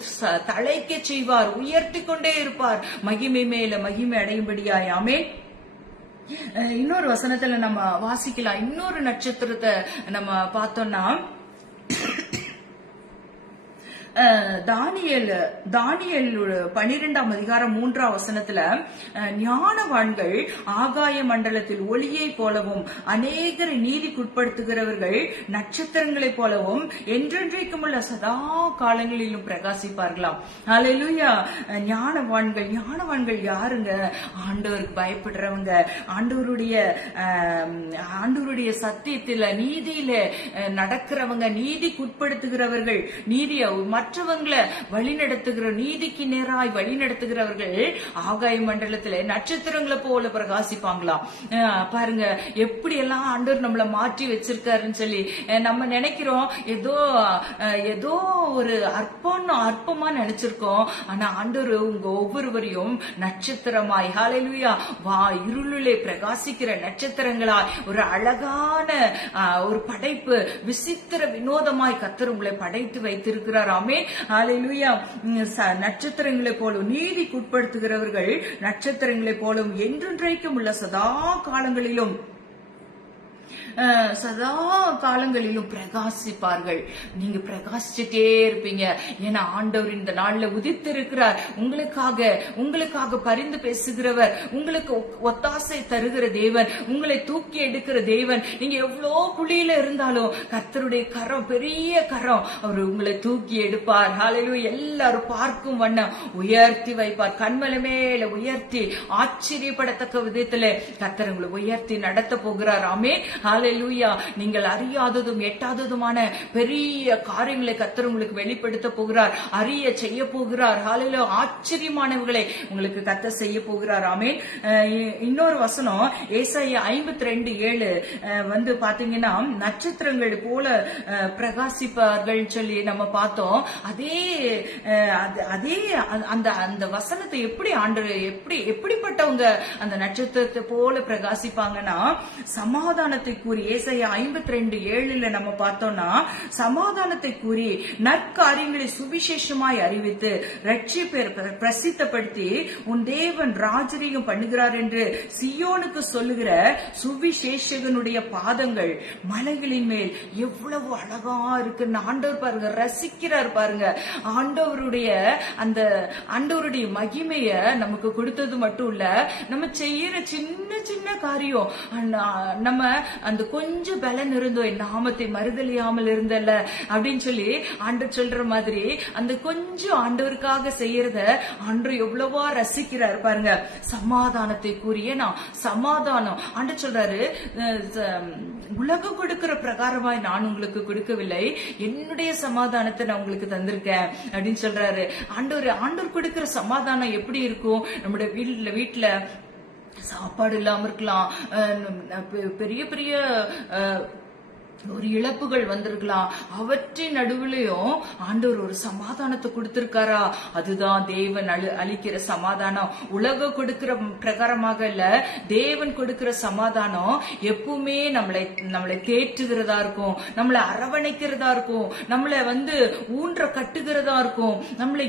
தழைக்க செய்வார், உயர்த்தி கொண்டே இருப்பார், மகிமை மேல மகிமை அடையும்படியாய். ஆமென். இன்னொரு வசனத்துல நம்ம வாசிக்கலாம். இன்னொரு நட்சத்திரத்தை நம்ம பார்த்தோம்னா, தானியேல் 12ஆம் அதிகாரம் 3ஆம் வசனத்துல, ஞானவான்கள் ஆகாய மண்டலத்தில் ஒளியை போலவும் அநேகரை நீதிக்குட்படுத்துகிறவர்கள் நட்சத்திரங்களை போலவும் என்றென்றைக்கும் உள்ள சதா காலங்களிலும் பிரகாசிப்பார்களாம். ஹல்லேலூயா. ஞானவான்கள் யாருங்க? ஆண்டவருக்கு பயப்படுறவங்க, ஆண்டவருடைய சத்தியத்துல நீதியில நடக்கிறவங்க, நீதிக்குட்படுத்துகிறவர்கள், நீதிய மற்றவங்களை வழிநடத்துகிற, நீதிக்கு நேராய் வழிநடத்துகிறவர்கள் ஆகாய மண்டலத்துல நட்சத்திரங்களை போல பிரகாசிப்பாங்களாம். பாருங்க எப்படி எல்லாம் ஆண்டவர் நம்மள மாற்றி வச்சிருக்காருன்னு சொல்லி நம்ம நினைக்கிறோம். ஏதோ ஒரு அற்பமா நினைச்சிருக்கோம். ஆனா ஆண்டவர் உங்க ஒவ்வொருவரையும் நட்சத்திரமாய், ஹல்லேலூயா, இருளிலே பிரகாசிக்கிற நட்சத்திரங்களாய், ஒரு அழகான ஒரு படைப்பு, விசித்திர வினோதமாய் கர்த்தர் உங்களை படைத்து வைத்திருக்கிறார். ஆமென். ஹல்லேலூயா. நட்சத்திரங்களை போலும் நீதிக்குட்படுத்துகிறவர்கள் நட்சத்திரங்களை போலும் என்றென்றைக்கும் உள்ள சதா காலங்களிலும் பிரகாசிப்பார்கள். நீங்க பிரகாசிச்சுட்டே இருப்பீங்க. ஏன்னா ஆண்டவர் இந்த நாள்ல உதித்திருக்கிறார். உங்களுக்காக பரிந்து பேசுகிறவர், உங்களுக்கு ஒத்தாசை தருகிற தேவன், உங்களை தூக்கி எடுக்கிற தேவன். நீங்க எவ்வளோ குழியில இருந்தாலும் கர்த்தருடைய கரம், பெரிய கரம், அவர் உங்களை தூக்கி எடுப்பார். ஹல்லேலூயா. எல்லாரும் பார்க்கும் வண்ணம் உயர்த்தி வைப்பார். கண்மலை மேல உயர்த்தி ஆச்சரியப்படத்தக்க விதத்துல கர்த்தர் உங்களை உயர்த்தி நடத்த போகிறார். ஆமென். ஹல்லேலூயா. நீங்கள் அறியாததும் எட்டாததுமான பெரிய காரியங்களை கர்த்தர் உங்களுக்கு வெளிப்படுத்த போகிறார், அறிய செய்ய போகிறார். ஹல்லேலூயா. ஆச்சரியமானவர்களை உங்களுக்கு கர்த்தர் செய்ய போகிறார். ஆமென். இன்னொரு வசனம் ஏசாயா 52:7 பாத்தீங்கன்னா, நட்சத்திரங்கள் போல பிரகாசிப்பார்கள் சொல்லி நம்ம பார்த்தோம். அதே அந்த வசனத்தை எப்படி எப்படிப்பட்டவங்க அந்த நட்சத்திரத்தை போல பிரகாசிப்பாங்கன்னா, சமாதானத்தை கூறி ஏசாயா 52:7 நம்ம பார்த்தோம்னா, சமாதானத்தை கூறி நற்காரியங்களை சுவிசேஷமாய் அறிவித்து ரட்சிப்பை பிரசித்தப்படுத்தி உன் தேவன் ராஜரீகம் பண்ணுகிறார் என்று சியோனுக்கு சொல்லுகிற சுவிசேஷகனுடைய பாதங்கள் மலைகளின் மேல் எவ்வளவு அழகா இருக்கு. ஆண்டவர் பாருங்க, ரசிக்கிறார் பாருங்க. ஆண்டவருடைய மகிமைய நமக்கு கொடுத்தது மட்டும் இல்ல, நம்ம செய்யற சின்ன சின்ன காரியம், நம்ம அந்த அந்த கொஞ்சம் பலன் இருந்தோ என் நாமத்தை மறுதலியாமல் இருந்தல்ல அப்படின்னு சொல்லி ஆண்டவர் சொல்ற மாதிரி அந்த கொஞ்சம் ஆண்டவருக்காக செய்யறத ஆண்டவர் எவ்வளவா ரசிக்கிறார் பாருங்க. சமாதானத்தை கூறிய நான் சமாதானம் ஆண்டவர் சொல்றாரு, உலகம் கொடுக்கிற பிரகாரமாய் நான் உங்களுக்கு கொடுக்கவில்லை, என்னுடைய சமாதானத்தை நான் உங்களுக்கு தந்திருக்கேன் அப்படின்னு சொல்றாரு. ஆண்டவர் கொடுக்கிற சமாதானம் எப்படி இருக்கும்? நம்முடைய வீட்டுல சாப்பாடு இல்லாம இருக்கலாம், பெரிய பெரிய ஒரு இழப்புகள் வந்திருக்கலாம், அவற்றின் நடுவுலயும் ஆண்டவர் ஒரு சமாதானத்தை கொடுத்திருக்காரா? அதுதான் தேவன் அளிக்கிற சமாதானம். உலகம் கொடுக்கிற பிரகாரமாக இல்ல, தேவன் கொடுக்கிற சமாதானம் எப்பவுமே நம்மளை தேற்றுகிறதா இருக்கும், நம்மளை அரவணைக்கிறதா இருக்கும், நம்மளை ஊன்ற கட்டுகிறதா இருக்கும், நம்மளை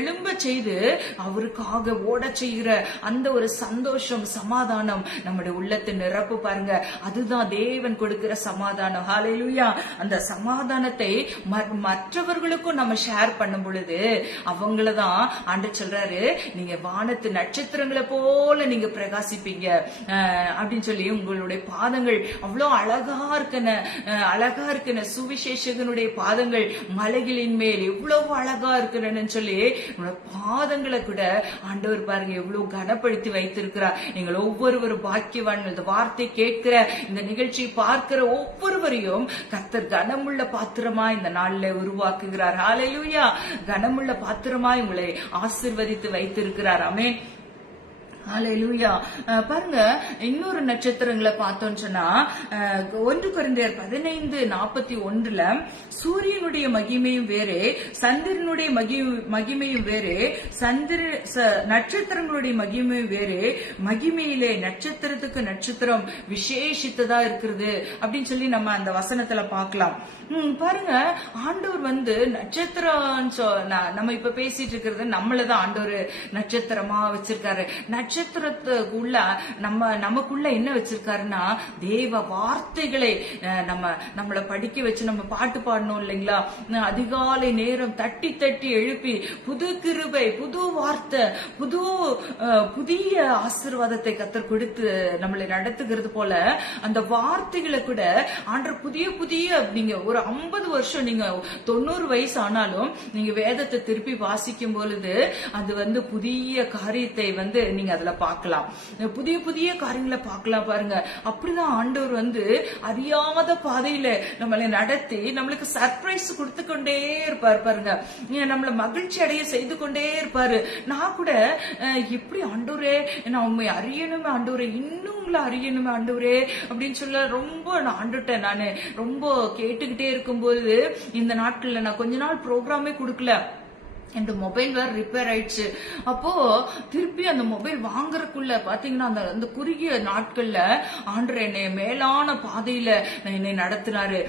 எழும்ப செய்து அவருக்காக ஓட செய்கிற அந்த ஒரு சந்தோஷம், சமாதானம் நம்முடைய உள்ளத்தை நிரப்பு பாருங்க. அதுதான் தேவன் கொடுக்கிற சமாதானம். ஹல்லேலூயா. அந்த சமாதானத்தை மற்றவர்களுக்கும் நம்ம ஷேர் பண்ணும் பொழுது அவங்களதான் ஆண்டவர் சொல்றாரு, நீங்க வானத்து நட்சத்திரங்களை போல நீங்க பிரகாசிப்பீங்க அப்படின்னு சொல்லி, உங்களுடைய பாதங்கள் அவ்வளவு அழகா இருக்குன்னு சுவிசேஷகனுடைய பாதங்கள் மலைகளின் மேல் எவ்வளவு அழகா இருக்குன்னு சொல்லி பாதங்களை கூட ஆண்டவர் பாருங்க எவ்வளவு கனப்படுத்தி வைத்திருக்கிறார். நீங்கள் ஒவ்வொருவரும் பாக்கியவான். இந்த வார்த்தை கேட்கிற, இந்த நிகழ்ச்சியை பார்க்கிற ஒவ்வொருவரையும் கர்த்தர் கனமுள்ள பாத்திரமா இந்த நாள்ல உருவாக்குகிறார். ஹல்லேலூயா. கனமுள்ள பாத்திரமாய் உங்களை ஆசீர்வதித்து வைத்திருக்கிறார். ஆமென். ஹல்லேலூயா. பாருங்க, இன்னொரு நட்சத்திரங்களை பார்த்தோம்னு சொன்னா 1 கொரிந்தியர் 15:41 சூரியனுடைய மகிமையும் வேறு, சந்திரனுடைய மகிமையும் வேறு, நட்சத்திரங்களுடைய மகிமையும் வேறு, மகிமையிலே நட்சத்திரத்துக்கு நட்சத்திரம் விசேஷித்ததா இருக்கிறது அப்படின்னு சொல்லி நம்ம அந்த வசனத்துல பார்க்கலாம். பாருங்க, ஆண்டவர் நட்சத்திரம் நம்ம இப்ப பேசிட்டு இருக்கிறது நம்மளதான் ஆண்டவர் நட்சத்திரமா வச்சிருக்காரு. நட்சத்திரத்துக்குள்ள நமக்குள்ள என்ன வச்சிருக்காருன்னா தேவ வார்த்தைகளை நம்மளை படிக்க வச்சு நம்ம பாட்டு பாடணும் இல்லைங்களா? அதிகாலை நேரம் தட்டி தட்டி எழுப்பி புது கிருபை, புது வார்த்தை, புதிய ஆசீர்வாதத்தை கர்த்தர் கொடுத்து நம்மளை நடத்துகிறது போல அந்த வார்த்தைகளை கூட ஆண்டவர் புதிய நீங்க ஒரு 50 வருஷம், நீங்க 90 வயசு ஆனாலும் நீங்க வேதத்தை திருப்பி வாசிக்கும் பொழுது அது புதிய காரியத்தை நீங்க அதுல பார்க்கலாம், புதிய காரியங்களை பார்க்கலாம் பாருங்க. அப்படிதான் ஆண்டவர் அறியாத பாதையில நம்மளை நடத்தி நம்மளுக்கு சர்ப்ரைஸ் கொடுத்து கொண்டே இருப்பார் பாருங்க. நம்மள மகிழ்ச்சி அடைய செய்து கொண்டே இருப்பாரு. நான் கூட எப்படி ஆண்டவரே நான் உண்மை அறியணுமே ஆண்டவரே, இன்னும் உங்களை அறியணுமே ஆண்டவரே அப்படின்னு சொல்ல ரொம்ப ஆண்டுட்ட நானு ரொம்ப கேட்டுக்கிட்டே இருக்கும்போது இந்த நாட்கள்ல நான் கொஞ்ச நாள் ப்ரோக்ராமே கொடுக்கல. இந்த மொபைல் வேற ரிப்பேர் ஆயிடுச்சு. அப்போ திருப்பி அந்த மொபைல் வாங்குறதுக்குள்ள பாத்தீங்கன்னா அந்த குறுகிய நாட்கள்ல ஆண்டவர் என்னை மேலான பாதையில என்னை நடத்தினாரு.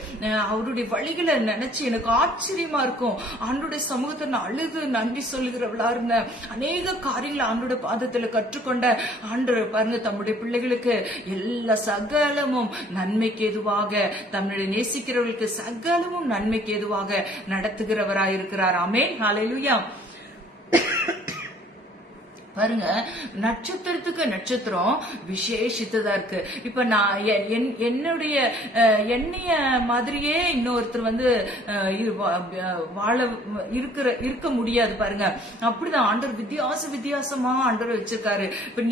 அவருடைய வழிகளை நினைச்சு எனக்கு ஆச்சரியமா இருக்கும். ஆண்டோடைய சமூகத்தை நான் அழுது நன்றி சொல்லுகிறவளா இருந்தேன். அநேக காரியங்களை ஆண்டோட பாதத்துல கற்றுக்கொண்ட ஆண்டவர் பாருங்க தம்முடைய பிள்ளைகளுக்கு எல்லா சகலமும் நன்மைக்கு எதுவாக, தம்முடைய நேசிக்கிறவர்களுக்கு சகலமும் நன்மைக்கு எதுவாக நடத்துகிறவராயிருக்கிறார். ஆமென். ஹல்லேலூயா. பாருங்க, நட்சத்திரத்துக்கு நட்சத்திரம் விசேஷித்ததா இருக்கு. இப்ப நான் என்னைய மாதிரியே இன்னொருத்தர் வாழ இருக்க முடியாது பாருங்க. அப்படிதான் ஆண்டவர் வித்தியாசமா ஆண்டவர் வச்சிருக்காரு. இப்ப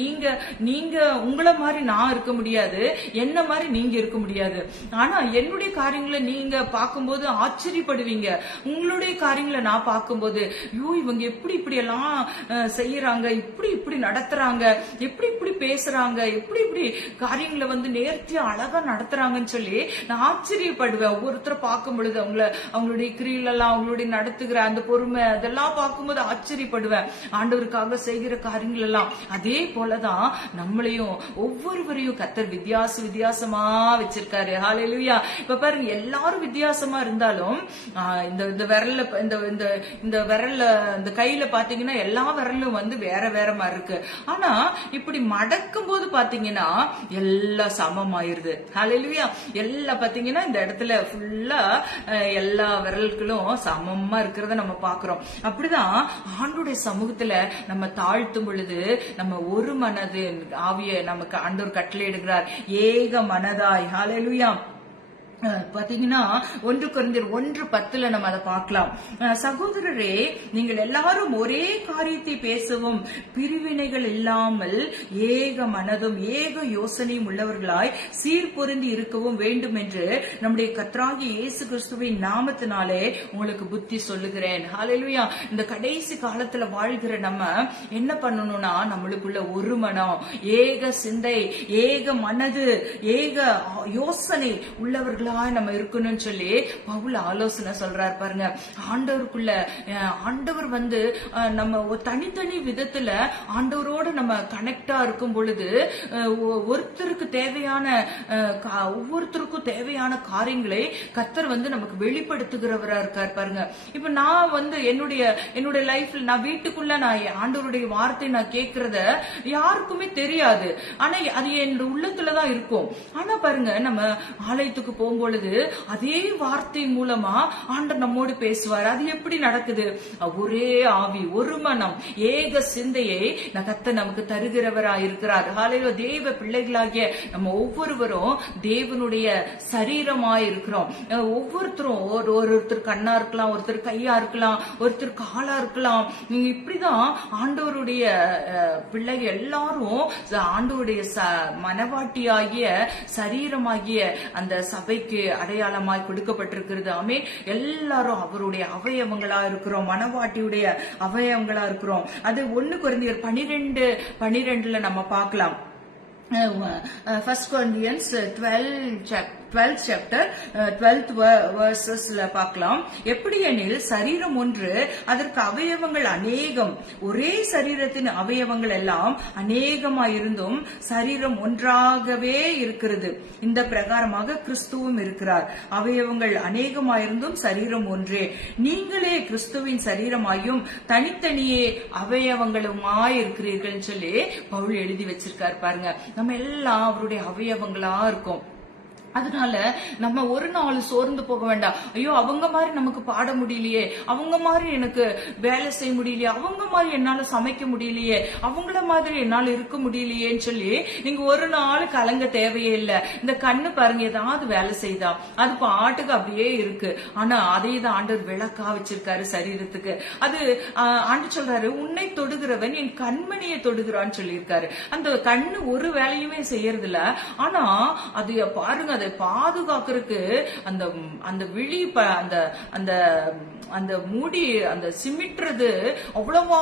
நீங்க உங்களை மாதிரி நான் இருக்க முடியாது, என்ன மாதிரி நீங்க இருக்க முடியாது. ஆனா என்னுடைய காரியங்களை நீங்க பார்க்கும்போது ஆச்சரியப்படுவீங்க. உங்களுடைய காரியங்களை நான் பார்க்கும்போது ஐயோ இவங்க இப்படி எல்லாம் செய்யறாங்க, இப்படி நடத்துறாங்க, இப்படி பேசுறாங்க, இப்படி காரியங்களை நேர்த்தியா அழகா நடத்துறாங்கன்னு சொல்லி நான் ஆச்சரியப்படுவேன். ஒவ்வொருத்தரை பார்க்கும் பொழுது அவங்களுடைய கிரியெல்லாம், அவங்களுடைய நடத்துகிற அந்த பொறுமை அதெல்லாம் பார்க்கும்போது ஆச்சரியப்படுவேன். ஆண்டவருக்காக செய்கிற காரியங்கள் எல்லாம் அதே போலதான் நம்மளையும் ஒவ்வொருவரையும் கர்த்தர் வித்தியாசமா வச்சிருக்காரு. ஹல்லேலூயா. இப்ப பாருங்க, எல்லாரும் வித்தியாசமா இருந்தாலும் இந்த விரல்ல இந்த விரல்ல இந்த கையில பாத்தீங்கன்னா எல்லா விரலும் வேற வேற மாதிரி இருக்கு. ஆனா இப்படி மடக்கும் போது பாத்தீங்கன்னா எல்லாம் சமமாயிருது. ஹல்லேலூயா. எல்லாம் பாத்தீங்கன்னா இந்த இடத்துல ஃபுல்லா எல்லா விரல்களும் சமமா இருக்கிறத நம்ம பாக்குறோம். அப்படிதான் ஆண்டோடைய சமூகத்துல நம்ம தாழ்த்தும் பொழுது நம்ம ஒரு மனது ஆவிய நமக்கு ஆண்டவர் கட்டளை எடுக்கிறார், ஏக மனதாய். ஹல்லேலூயா. பாத்தீங்கன்னா 1 கொரிந்தியர் 1:10 நம்ம அதை பார்க்கலாம். சகோதரரே, நீங்கள் எல்லாரும் ஒரே காரியத்தை பேசவும் பிரிவினைகள் இல்லாமல் ஏக மனதும் ஏக யோசனையும் உள்ளவர்களாய் சீர்பொருந்தி இருக்கவும் வேண்டும் என்று நம்முடைய கர்த்தராகிய இயேசு கிறிஸ்துவின் நாமத்தினாலே உங்களுக்கு புத்தி சொல்லுகிறேன். ஹல்லேலூயா. இந்த கடைசி காலத்துல வாழ்கிற நம்ம என்ன பண்ணணும்னா, நம்மளுக்குள்ள ஒரு மனம், ஏக சிந்தை, ஏக மனது, ஏக யோசனை உள்ளவர்கள் நம்ம இருக்கணும்னு சொல்லி பவுல் ஆலோசனை சொல்றாரு பாருங்க. ஆண்டவருக்குள்ள ஆண்டவர் நம்ம தனித்தனி விதத்துல ஆண்டவரோட நம்ம கனெக்டா இருக்கும் பொழுது ஒவ்வொருத்தருக்கும் தேவையான காரியங்களை கர்த்தர் நமக்கு வெளிப்படுத்துகிறவரா இருக்கார் பாருங்க. இப்ப நான் என்னுடைய லைஃப்ல நான் வீட்டுக்குள்ள நான் ஆண்டவருடைய வார்த்தை நான் கேட்கறத யாருக்குமே தெரியாது. ஆனா அது என் உள்ளத்துலதான் இருக்கும். ஆனா பாருங்க, நம்ம ஆலயத்துக்கு போகும்போது அதே வார்த்தை மூலமா ஆண்டவர் நம்மோடு பேசுவார். அது எப்படி நடக்குது? ஒரே ஆவி, ஒரு மனம், ஏக சிந்தையை கர்த்தர் நமக்கு தருகிறவரா இருக்கிறார். ஹல்லேலூயா. தேவ பிள்ளைகளாகிய நம்ம ஒவ்வொருவரும் தேவனுடைய சரீரமாய் இருக்கிறோம். ஒவ்வொருத்தரும் ஒருத்தர் கண்ணா இருக்கலாம், ஒருத்தர் கையா இருக்கலாம், ஒருத்தர் காலா இருக்கலாம். இப்படிதான் ஆண்டவருடைய பிள்ளைகள் எல்லாரும் ஆண்டவருடைய மனவாட்டியாகிய சரீரமாகிய அந்த சபைக்கு அடையாளமாய் கொடுக்கப்பட்டிருக்கிறது. ஆமென். எல்லாரும் அவருடைய அவயவங்களா இருக்கிறோம், மனவாட்டியுடைய அவயவங்களா இருக்கிறோம். அது 1 கொரிந்தியர் 12:12 நம்ம பார்க்கலாம். 1 Corinthians 12th chapter 12th verses பார்க்கலாம். எப்படி எனில் சரீரம் ஒன்று, அதற்கு அவயவங்கள் அநேகம், ஒரே சரீரத்தின் அவயவங்கள் எல்லாம் அநேகமாயிருந்தும் சரீரம் ஒன்றாகவே இருக்கிறது. இந்த பிரகாரமாக கிறிஸ்துவும் இருக்கிறார். அவயவங்கள் அநேகமாயிருந்தும் சரீரம் ஒன்றே. நீங்களே கிறிஸ்துவின் சரீரமாயும் தனித்தனியே அவயவங்களுமாய் இருக்கிறீர்கள் சொல்லி பவுல் எழுதி வச்சிருக்கார் பாருங்க. நம்ம எல்லாம் அவருடைய அவயவங்களா இருக்கும். அதனால நம்ம ஒரு நாள் சோர்ந்து போக வேண்டாம். ஐயோ, அவங்க மாதிரி நமக்கு பாட முடியலையே, அவங்க மாதிரி எனக்கு வேலை செய்ய முடியலையே, அவங்க மாதிரி என்னால சமைக்க முடியலையே, அவங்கள மாதிரி என்னால இருக்க முடியலையேன்னு சொல்லி நீங்க ஒரு நாள் கலங்க தேவையே இல்லை. இந்த கண்ணு பாருங்க, ஏதாவது வேலை செய்தா அது பாட்டுக்கு அப்படியே இருக்கு. ஆனா அதே தான் ஆண்டவர் விளக்கா வச்சிருக்காரு சரீரத்துக்கு. அது ஆண்டு சொல்றாரு, உன்னை தொடுகிறவன் என் கண்மணியை தொடுகிறான்னு சொல்லியிருக்காரு. அந்த கண்ணு ஒரு வேலையுமே செய்யறது இல்ல. ஆனா அது பாருங்க, அதை பாதுகாக்கிறதுக்கு அந்த விழி அந்த மூடி அந்த சிமிட்டுறது அவ்வளவா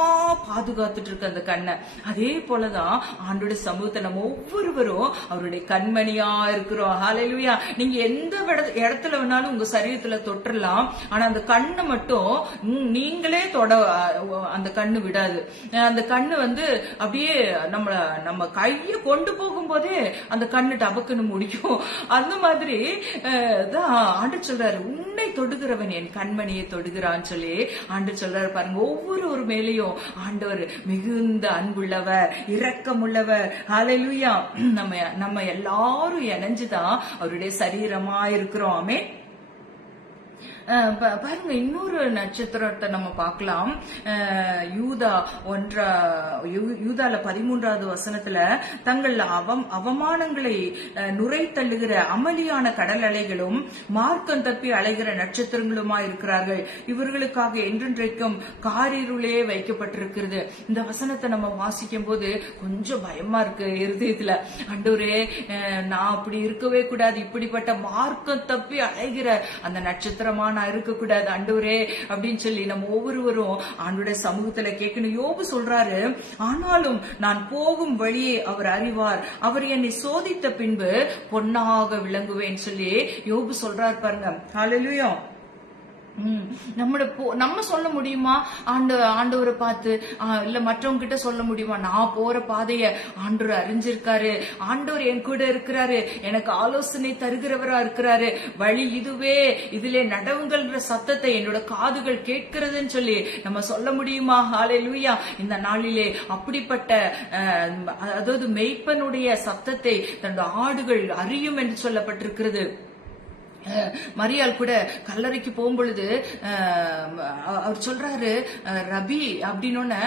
பாதுகாத்துட்டு இருக்கு அந்த கண்ணை. அதே போலதான் ஆண்டோட சமூகத்தை நம்ம ஒவ்வொருவரும் அவருடைய கண்மணியா இருக்கிறோம். ஹல்லேலூயா. நீங்க எந்த இடத்துல வேணாலும் உங்க சரீரத்துல தொற்றலாம். ஆனா அந்த கண்ணு மட்டும் நீங்களே அந்த கண்ணு விடாது. அந்த கண்ணு அப்படியே நம்ம கைய கொண்டு போகும் போதே அந்த கண்ணு டபக்குன்னு முடிக்கும். அந்த மாதிரி தான் ஆண்டு சொல்றாரு, உன்னை தொடுகிறவன் என் கண்மணியை தொடுகிறான்னு சொல்லி ஆண்டு சொல்றாரு பாருங்க. ஒவ்வொரு மேலையும் ஆண்டவர் மிகுந்த அன்புள்ளவர், இரக்கமுள்ளவர். ஹல்லேலூயா. நம்ம எல்லாரும் இணைஞ்சுதான் அவருடைய சரீரமா இருக்கிறோம். ஆமென். பாருங்க, இன்னொரு நட்சத்திரத்தை நம்ம பார்க்கலாம். யூதால 13வது வசனத்துல தங்கள் அவமானங்களை நுரை தள்ளுகிற அமளியான கடல் அலைகளும் மார்க்கம் தப்பி அலைகிற நட்சத்திரங்களுமா இருக்கிறார்கள். இவர்களுக்காக என்றென்றைக்கும் காரிருளே வைக்கப்பட்டிருக்கிறது. இந்த வசனத்தை நம்ம வாசிக்கும் போது கொஞ்சம் பயமா இருக்கு இருதயத்துல. ஆண்டவரே, நான் அப்படி இருக்கவே கூடாது, இப்படிப்பட்ட மார்க்கம் தப்பி அலைகிற அந்த நட்சத்திரமான நான் இருக்க கூடாது ஆண்டவரே அப்படின்னு சொல்லி நம்ம ஒவ்வொருவரும் ஆண்டோட சமூகத்துல கேட்கணும். யோபு சொல்றாரு, ஆனாலும் நான் போகும் வழியை அவர் அறிவார், அவர் என்னை சோதித்த பின்பு பொன்னாக விளங்குவேன் சொல்லி யோபு சொல்றாரு பாருங்க. ஹல்லேலூயா. நம்ம சொல்ல முடியுமா ஆண்டவரை பார்த்து, இல்ல மற்றவங்க கிட்ட சொல்ல முடியுமா? நான் போற பாதைய ஆண்டவர் அறிஞ்சிருக்காரு, ஆண்டவர் என் கூட இருக்கிறாரு, எனக்கு ஆலோசனை தருகிறவரா இருக்கிறாரு, வழி இதுவே, இதிலே நடவுங்கள்ன்ற சத்தத்தை என்னோட காதுகள் கேட்கிறதுன்னு சொல்லி நம்ம சொல்ல முடியுமா? ஹல்லேலூயா. இந்த நாளிலே அப்படிப்பட்ட அதாவது மெய்ப்பனுடைய சத்தத்தை தன்னோட ஆடுகள் அறியும் என்று சொல்லப்பட்டிருக்கிறது. மரியாள் கூட கல்லறைக்கு போகும்பொழுது அவர் சொல்றாரு, ரபி அப்படின்னு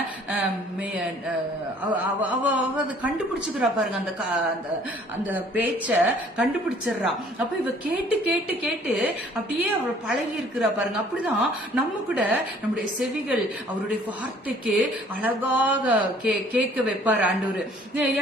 கண்டுபிடிச்சுக்கிறா பாருங்க, அந்த பேச்ச கண்டுபிடிச்சிடறா. அப்ப இவ கேட்டு கேட்டு கேட்டு அப்படியே அவர் பழகி இருக்கிறா பாருங்க. அப்படிதான் நம்ம கூட நம்முடைய செவிகள் அவருடைய வார்த்தைக்கு அழகாக கேட்க வைப்பார் ஆண்டவர்.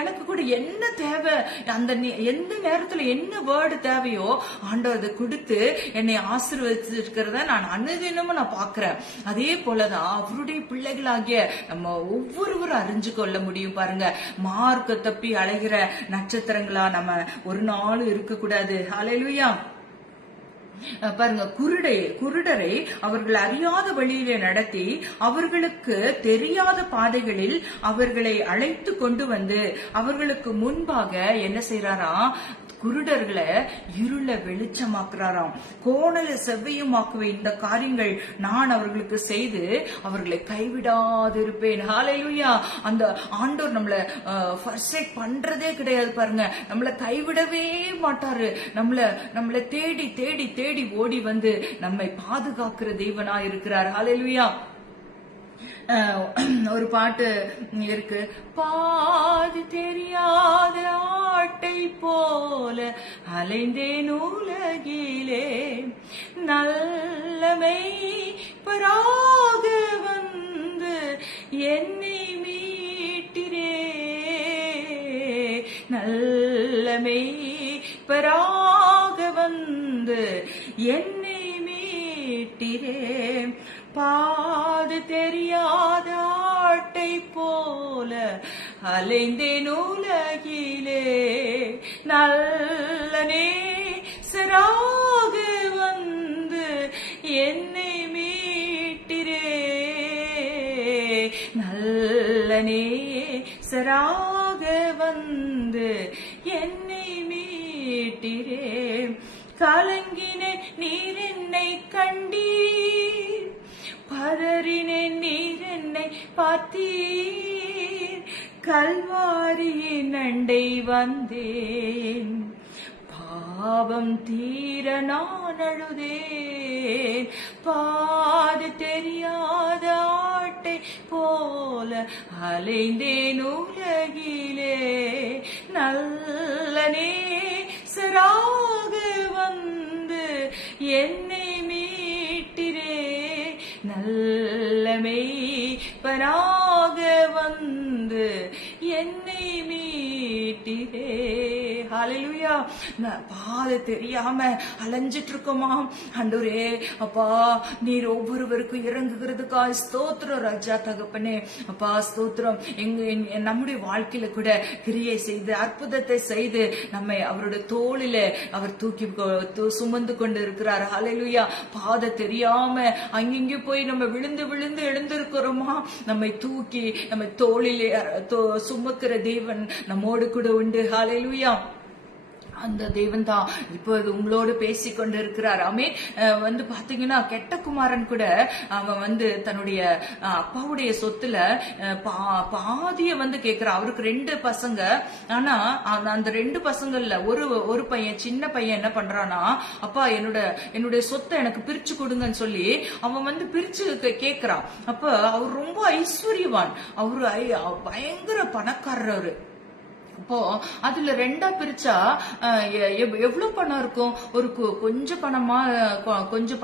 எனக்கு கூட என்ன தேவை, அந்த எந்த நேரத்துல என்ன வேர்டு தேவையோ ஆண்டவர் கொடுத்து என்னை ஆசீர்வதிச்சிருக்கிறத நான் அனுதினமும் நான் பாக்குறேன். அதே போலதான் அவருடைய பிள்ளைகளாகிய நம்ம ஒவ்வொருவரும் அறிஞ்சு கொள்ள முடியும் பாருங்க. மார்க்க தப்பி அலைகிற நட்சத்திரங்களா நம்ம ஒரு நாளும் இருக்க கூடாது. ஹல்லேலூயா. பாருங்க, குருடரை அவர்கள் அறியாத வழியிலே நடத்தி அவர்களுக்கு தெரியாத பாதைகளில் அவர்களை அழைத்து கொண்டு வந்து அவர்களுக்கு முன்பாக என்ன செய்யறாராம்? குருடர்களை இருள வெளிச்சமாக்குறாராம், கோணல செவ்வையுமாக்குவே இந்த காரியங்கள் நான் அவர்களுக்கு செய்து அவர்களை கைவிடாது இருப்பேன். ஹல்லேலூயா. அந்த ஆண்டவர் நம்மள ஃபர்ஸ்ட் பண்றதே கிடையாது பாருங்க. நம்மள கைவிடவே மாட்டாரு. நம்மள தேடி தேடி தேடி ஓடி வந்து நம்மை பாதுகாக்கிற தெய்வனா இருக்கிறார். ஹல்லேலூயா. ஒரு பாட்டு இருக்கு, பாதி தெரியாத ஆட்டை போல அலைந்தேன் உலகிலே, நல்லமை பராக வந்து என்னை மீட்டிரே, நல்லமை பராக வந்து என்னை மீட்டிரே, பாது தெரியாத ஆட்டை போல அலைந்தேன் உலகிலே, நல்ல நேசராக வந்து என்னை மீட்டிரே, நல்ல நேசராக வந்து என்னை மீட்டிரே, கலங்கினே நீர் என்னை கண்டீர், பதறினேன் நீர் என்னை பார்த்தீர், கல்வாரியின் அண்டை வந்தேன், பாவம் தீர நான் அழுதேன், பாது தெரியாத ஆட்டை போல அலைந்தேன் உலகிலே, நல்ல நேசராக வந்து என்னை மீட்டிரே, நல்ல மேய்ப்பனாக வந்து என்னை மீட்டிரே. ஹல்லேலூயா. பாதை தெரியாம அலைஞ்சிட்டு இருக்கோமா? ஆண்டவரே அப்பா, நீர் ஒவ்வொருவருக்கும் இறங்குகிறதுக்காக ஸ்தோத்திரம் ராஜா தகப்பனே. அப்பா ஸ்தோத்திரம். நம்முடைய வாழ்க்கையில கூட கிரியை செய்து அற்புதத்தை செய்து நம்மை அவருடைய தோளில அவர் தூக்கி சுமந்து கொண்டு இருக்கிறார். ஹல்லேலூயா. பாதை தெரியாம அங்கிங்க போய் நம்ம விழுந்து விழுந்து எழுந்திருக்கிறோமா? நம்மை தூக்கி நம்ம தோளிலே சுமக்கிற தேவன் நம்மோடு கூட உண்டு. ஹல்லேலூயா. அந்த தேவன் தான் இப்போது உங்களோடு பேசி கொண்டு இருக்கிறார். வந்து பாத்தீங்கன்னா கெட்ட குமாரன் கூட அவன் வந்து தன்னுடைய அப்பாவுடைய சொத்துல பாதிய வந்து கேட்கிறான். அவருக்கு 2 பசங்க. ஆனா அந்த 2 பசங்கள்ல ஒரு பையன், சின்ன பையன் என்ன பண்றானா, அப்பா என்னுடைய சொத்தை எனக்கு பிரிச்சு கொடுங்கன்னு சொல்லி அவன் வந்து பிரிச்சு கேட்கிறான். அப்ப அவர் ரொம்ப ஐஸ்வர்யவான், அவரு பயங்கர பணக்காரர் அவரு. அப்போ அதுல 2ஆ பிரிச்சா எவ்வளவு பணம் இருக்கும்? ஒரு கொஞ்சம்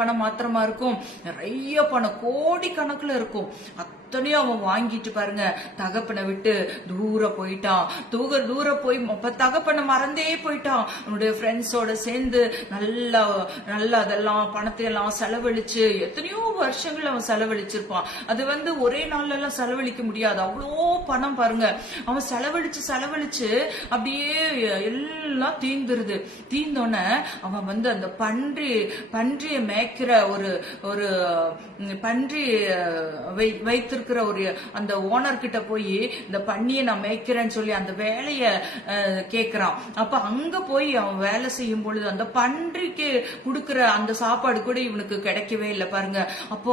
பணம் மாத்திரமா இருக்கும்? நிறைய பணம், கோடி கணக்குல இருக்கும். அத்தனையும் அவன் வாங்கிட்டு பாருங்க தகப்பனை விட்டு தூர போயிட்டான். தூர போய் தகப்பனை மறந்தே போயிட்டான். அவனுடைய ஃப்ரெண்ட்ஸோட சேர்ந்து நல்லா அதெல்லாம் பணத்தை எல்லாம் செலவழிச்சு எத்தனையோ வருஷங்கள் அவன் செலவழிச்சிருப்பான். அது வந்து ஒரே நாள்ல எல்லாம் செலவழிக்க முடியாது, அவ்வளோ பணம் பாருங்க. அவன் செலவழிச்சு ஆச்சு, அப்படியே எல்லாம் தீந்துருது. தீந்தோடனே அவன் வந்து அந்த பன்றிய மேய்க்கிற ஒரு பன்றி வைத்திருக்கிற ஒரு அந்த ஓனர் கிட்ட போய் இந்த பன்னியை நான் மேய்க்கிறேன்னு சொல்லி அந்த வேலைய கேக்குறான். அப்ப அங்க போய் அவன் வேலை செய்யும் பொழுது அந்த பன்றிக்கு கொடுக்கிற அந்த சாப்பாடு கூட இவனுக்கு கிடைக்கவே இல்லை பாருங்க. அப்போ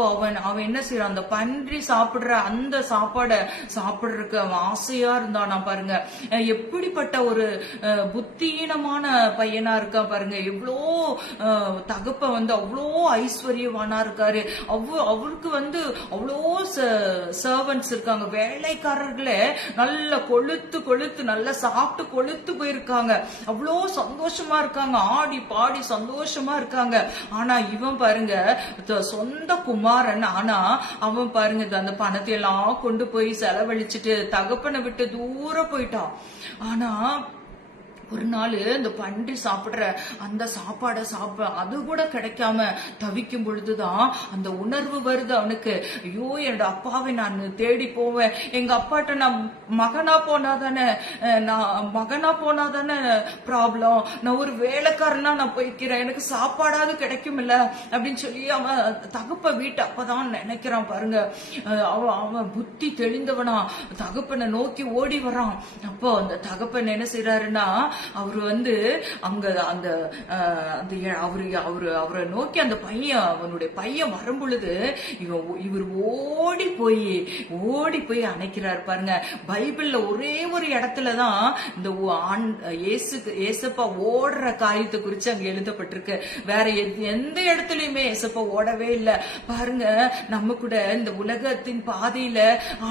அவன் என்ன செய்யறான், அந்த பன்றி சாப்பிடுற அந்த சாப்பாடை சாப்பிடுறதுக்கு அவன் ஆசையா இருந்தானா பாருங்க. எப்படிப்பட்ட ஒரு புத்தியீனமான பையனா இருக்கா பாருங்க. எவ்வளோ தகப்ப வந்து அவ்வளோ ஐஸ்வர்யவானா இருக்காரு. அவருக்கு வந்து அவ்வளோ சர்வன்ட்ஸ் இருக்காங்க, வேலைக்காரர்களே நல்ல கொழுத்து நல்லா சாப்பிட்டு கொழுத்து போயிருக்காங்க. அவ்வளோ சந்தோஷமா இருக்காங்க, ஆடி பாடி சந்தோஷமா இருக்காங்க. ஆனா இவன் பாருங்க சொந்த குமாரன், ஆனா அவன் பாருங்க அந்த பணத்தை எல்லாம் கொண்டு போய் செலவழிச்சிட்டு தகப்பனை விட்டு தூரம் போயிட்டான். ஆனா ஒரு நாள் இந்த பன்றி சாப்பிடுற அந்த சாப்பாடை அது கூட கிடைக்காம தவிக்கும் பொழுதுதான் அந்த உணர்வு வருது அவனுக்கு. ஐயோ, என்னோட அப்பாவை நான் தேடி போவேன், எங்க அப்பாட்ட நான் மகனா போனாதானே ப்ராப்ளம், நான் ஒரு வேலைக்காரனா நான் போய்க்கிறேன், எனக்கு சாப்பாடாவது கிடைக்கும் இல்ல அப்படின்னு சொல்லி அவன் தகப்ப வீட்டு அப்பதான் நினைக்கிறான் பாருங்க. அவன் புத்தி தெளிந்தவனா தகப்பனை நோக்கி ஓடி வரான். அப்போ அந்த தகப்பன் என்ன செய்யறாருன்னா, அவரு வந்து அங்க அந்த அவரை நோக்கி அந்த அவனுடைய பையன் வரும் பொழுது இவர் ஓடி போய் அணைக்கிறார் பாருங்க. பைபிள்ல ஒரே ஒரு இடத்துலதான் இந்த ஏசப்பா ஓடுற காரியத்தை குறிச்சு அங்க எழுதப்பட்டிருக்கு. வேற எந்த இடத்துலயுமே ஏசப்பா ஓடவே இல்லை பாருங்க. நம்ம கூட இந்த உலகத்தின் பாதையில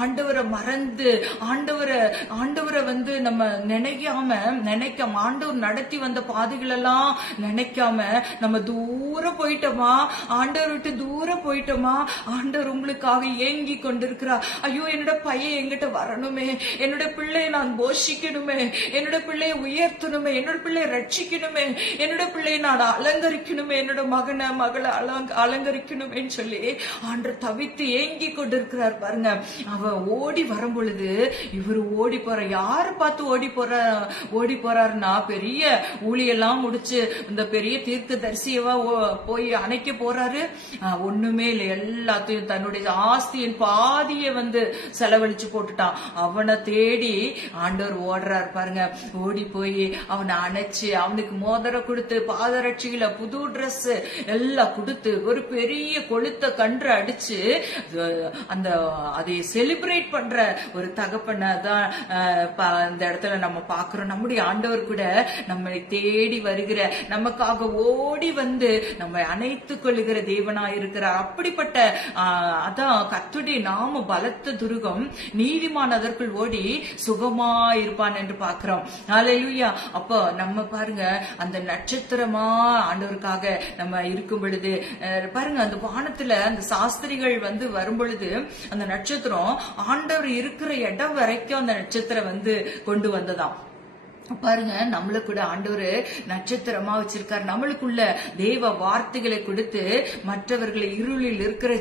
ஆண்டவரை மறந்து ஆண்டவரை வந்து நம்ம நினைக்காம ஆண்டவர் நடத்தி வந்த பாதைகள் எல்லாம் நினைக்காம நம்ம தூரம் போயிட்டோமா, ஆண்டவர் விட்டு தூரம் போயிட்டோமா. ஆண்டவர் உங்களுக்காக ஏங்கி கொண்டிருக்கிறார். ஐயோ, என்னோட பையன் எங்கிட்ட வரணுமே, என்னோட பிள்ளையை நான் போஷிக்கணுமே, என்னோட பிள்ளையை உயர்த்தணுமே, என்னோட பிள்ளையை ரட்சிக்கணுமே, என்னோட பிள்ளையை நான் அலங்கரிக்கணுமே, என்னோட மகளை அலங்கரிக்கணுமேன்னு சொல்லி ஆண்டவர் தவித்து ஏங்கி கொண்டிருக்கிறார் பாருங்க. அவன் ஓடி வரும் பொழுது இவரு ஓடி போற, யாரு பார்த்து ஓடி போறாருன்னா, பெரிய ஊழியெல்லாம் முடிச்சு இந்த பெரிய தீர்க்க தரிசியவா போய் அணைக்க போறாரு. ஒண்ணுமே இல்லை, எல்லாத்தையும் தன்னுடைய ஆஸ்தியின் பாதியை வந்து செலவழிச்சு போட்டுட்டான். அவனை தேடி ஆண்டவர் ஓடுறாரு பாருங்க. ஓடி போய் அவனை அணைச்சு அவனுக்கு மோதிர கொடுத்து பாதரட்சியில புது ட்ரெஸ் எல்லாம் கொடுத்து ஒரு பெரிய கொளுத்த கன்று அடிச்சு அதை செலிப்ரேட் பண்ற ஒரு தகப்பனை தான் இந்த இடத்துல நம்ம பாக்குறோம். நம்முடைய ஆண்டவர் கூட நம்மை தேடி வருகிற, நமக்காக ஓடி வந்து நம்மை அணைத்துக் கொள்ளுகிற தேவனாய் இருக்கிறார். அப்படிப்பட்ட அதான் கர்த்தருடைய நாம பலத்த துருகம், நீதிமான் அதற்குள் ஓடி சுகமா இருப்பான் என்று பார்க்கிறோம். ஹல்லேலூயா. அப்போ நம்ம பாருங்க அந்த நட்சத்திரமா ஆண்டவருக்காக நம்ம இருக்கும் பொழுது பாருங்க, அந்த வானத்துல அந்த சாஸ்திரிகள் வந்து வரும் பொழுது அந்த நட்சத்திரம் ஆண்டவர் இருக்கிற இடம் வரைக்கும் அந்த நட்சத்திரம் வந்து கொண்டு வந்ததாம். பாருங்க, நம்மள கூட ஆண்டவர் நட்சத்திரமா வச்சிருக்காரு. நம்மளுக்குள்ள தேவ வார்த்தைகளை கொடுத்து மற்றவர்களை, இருளில் இருக்கிற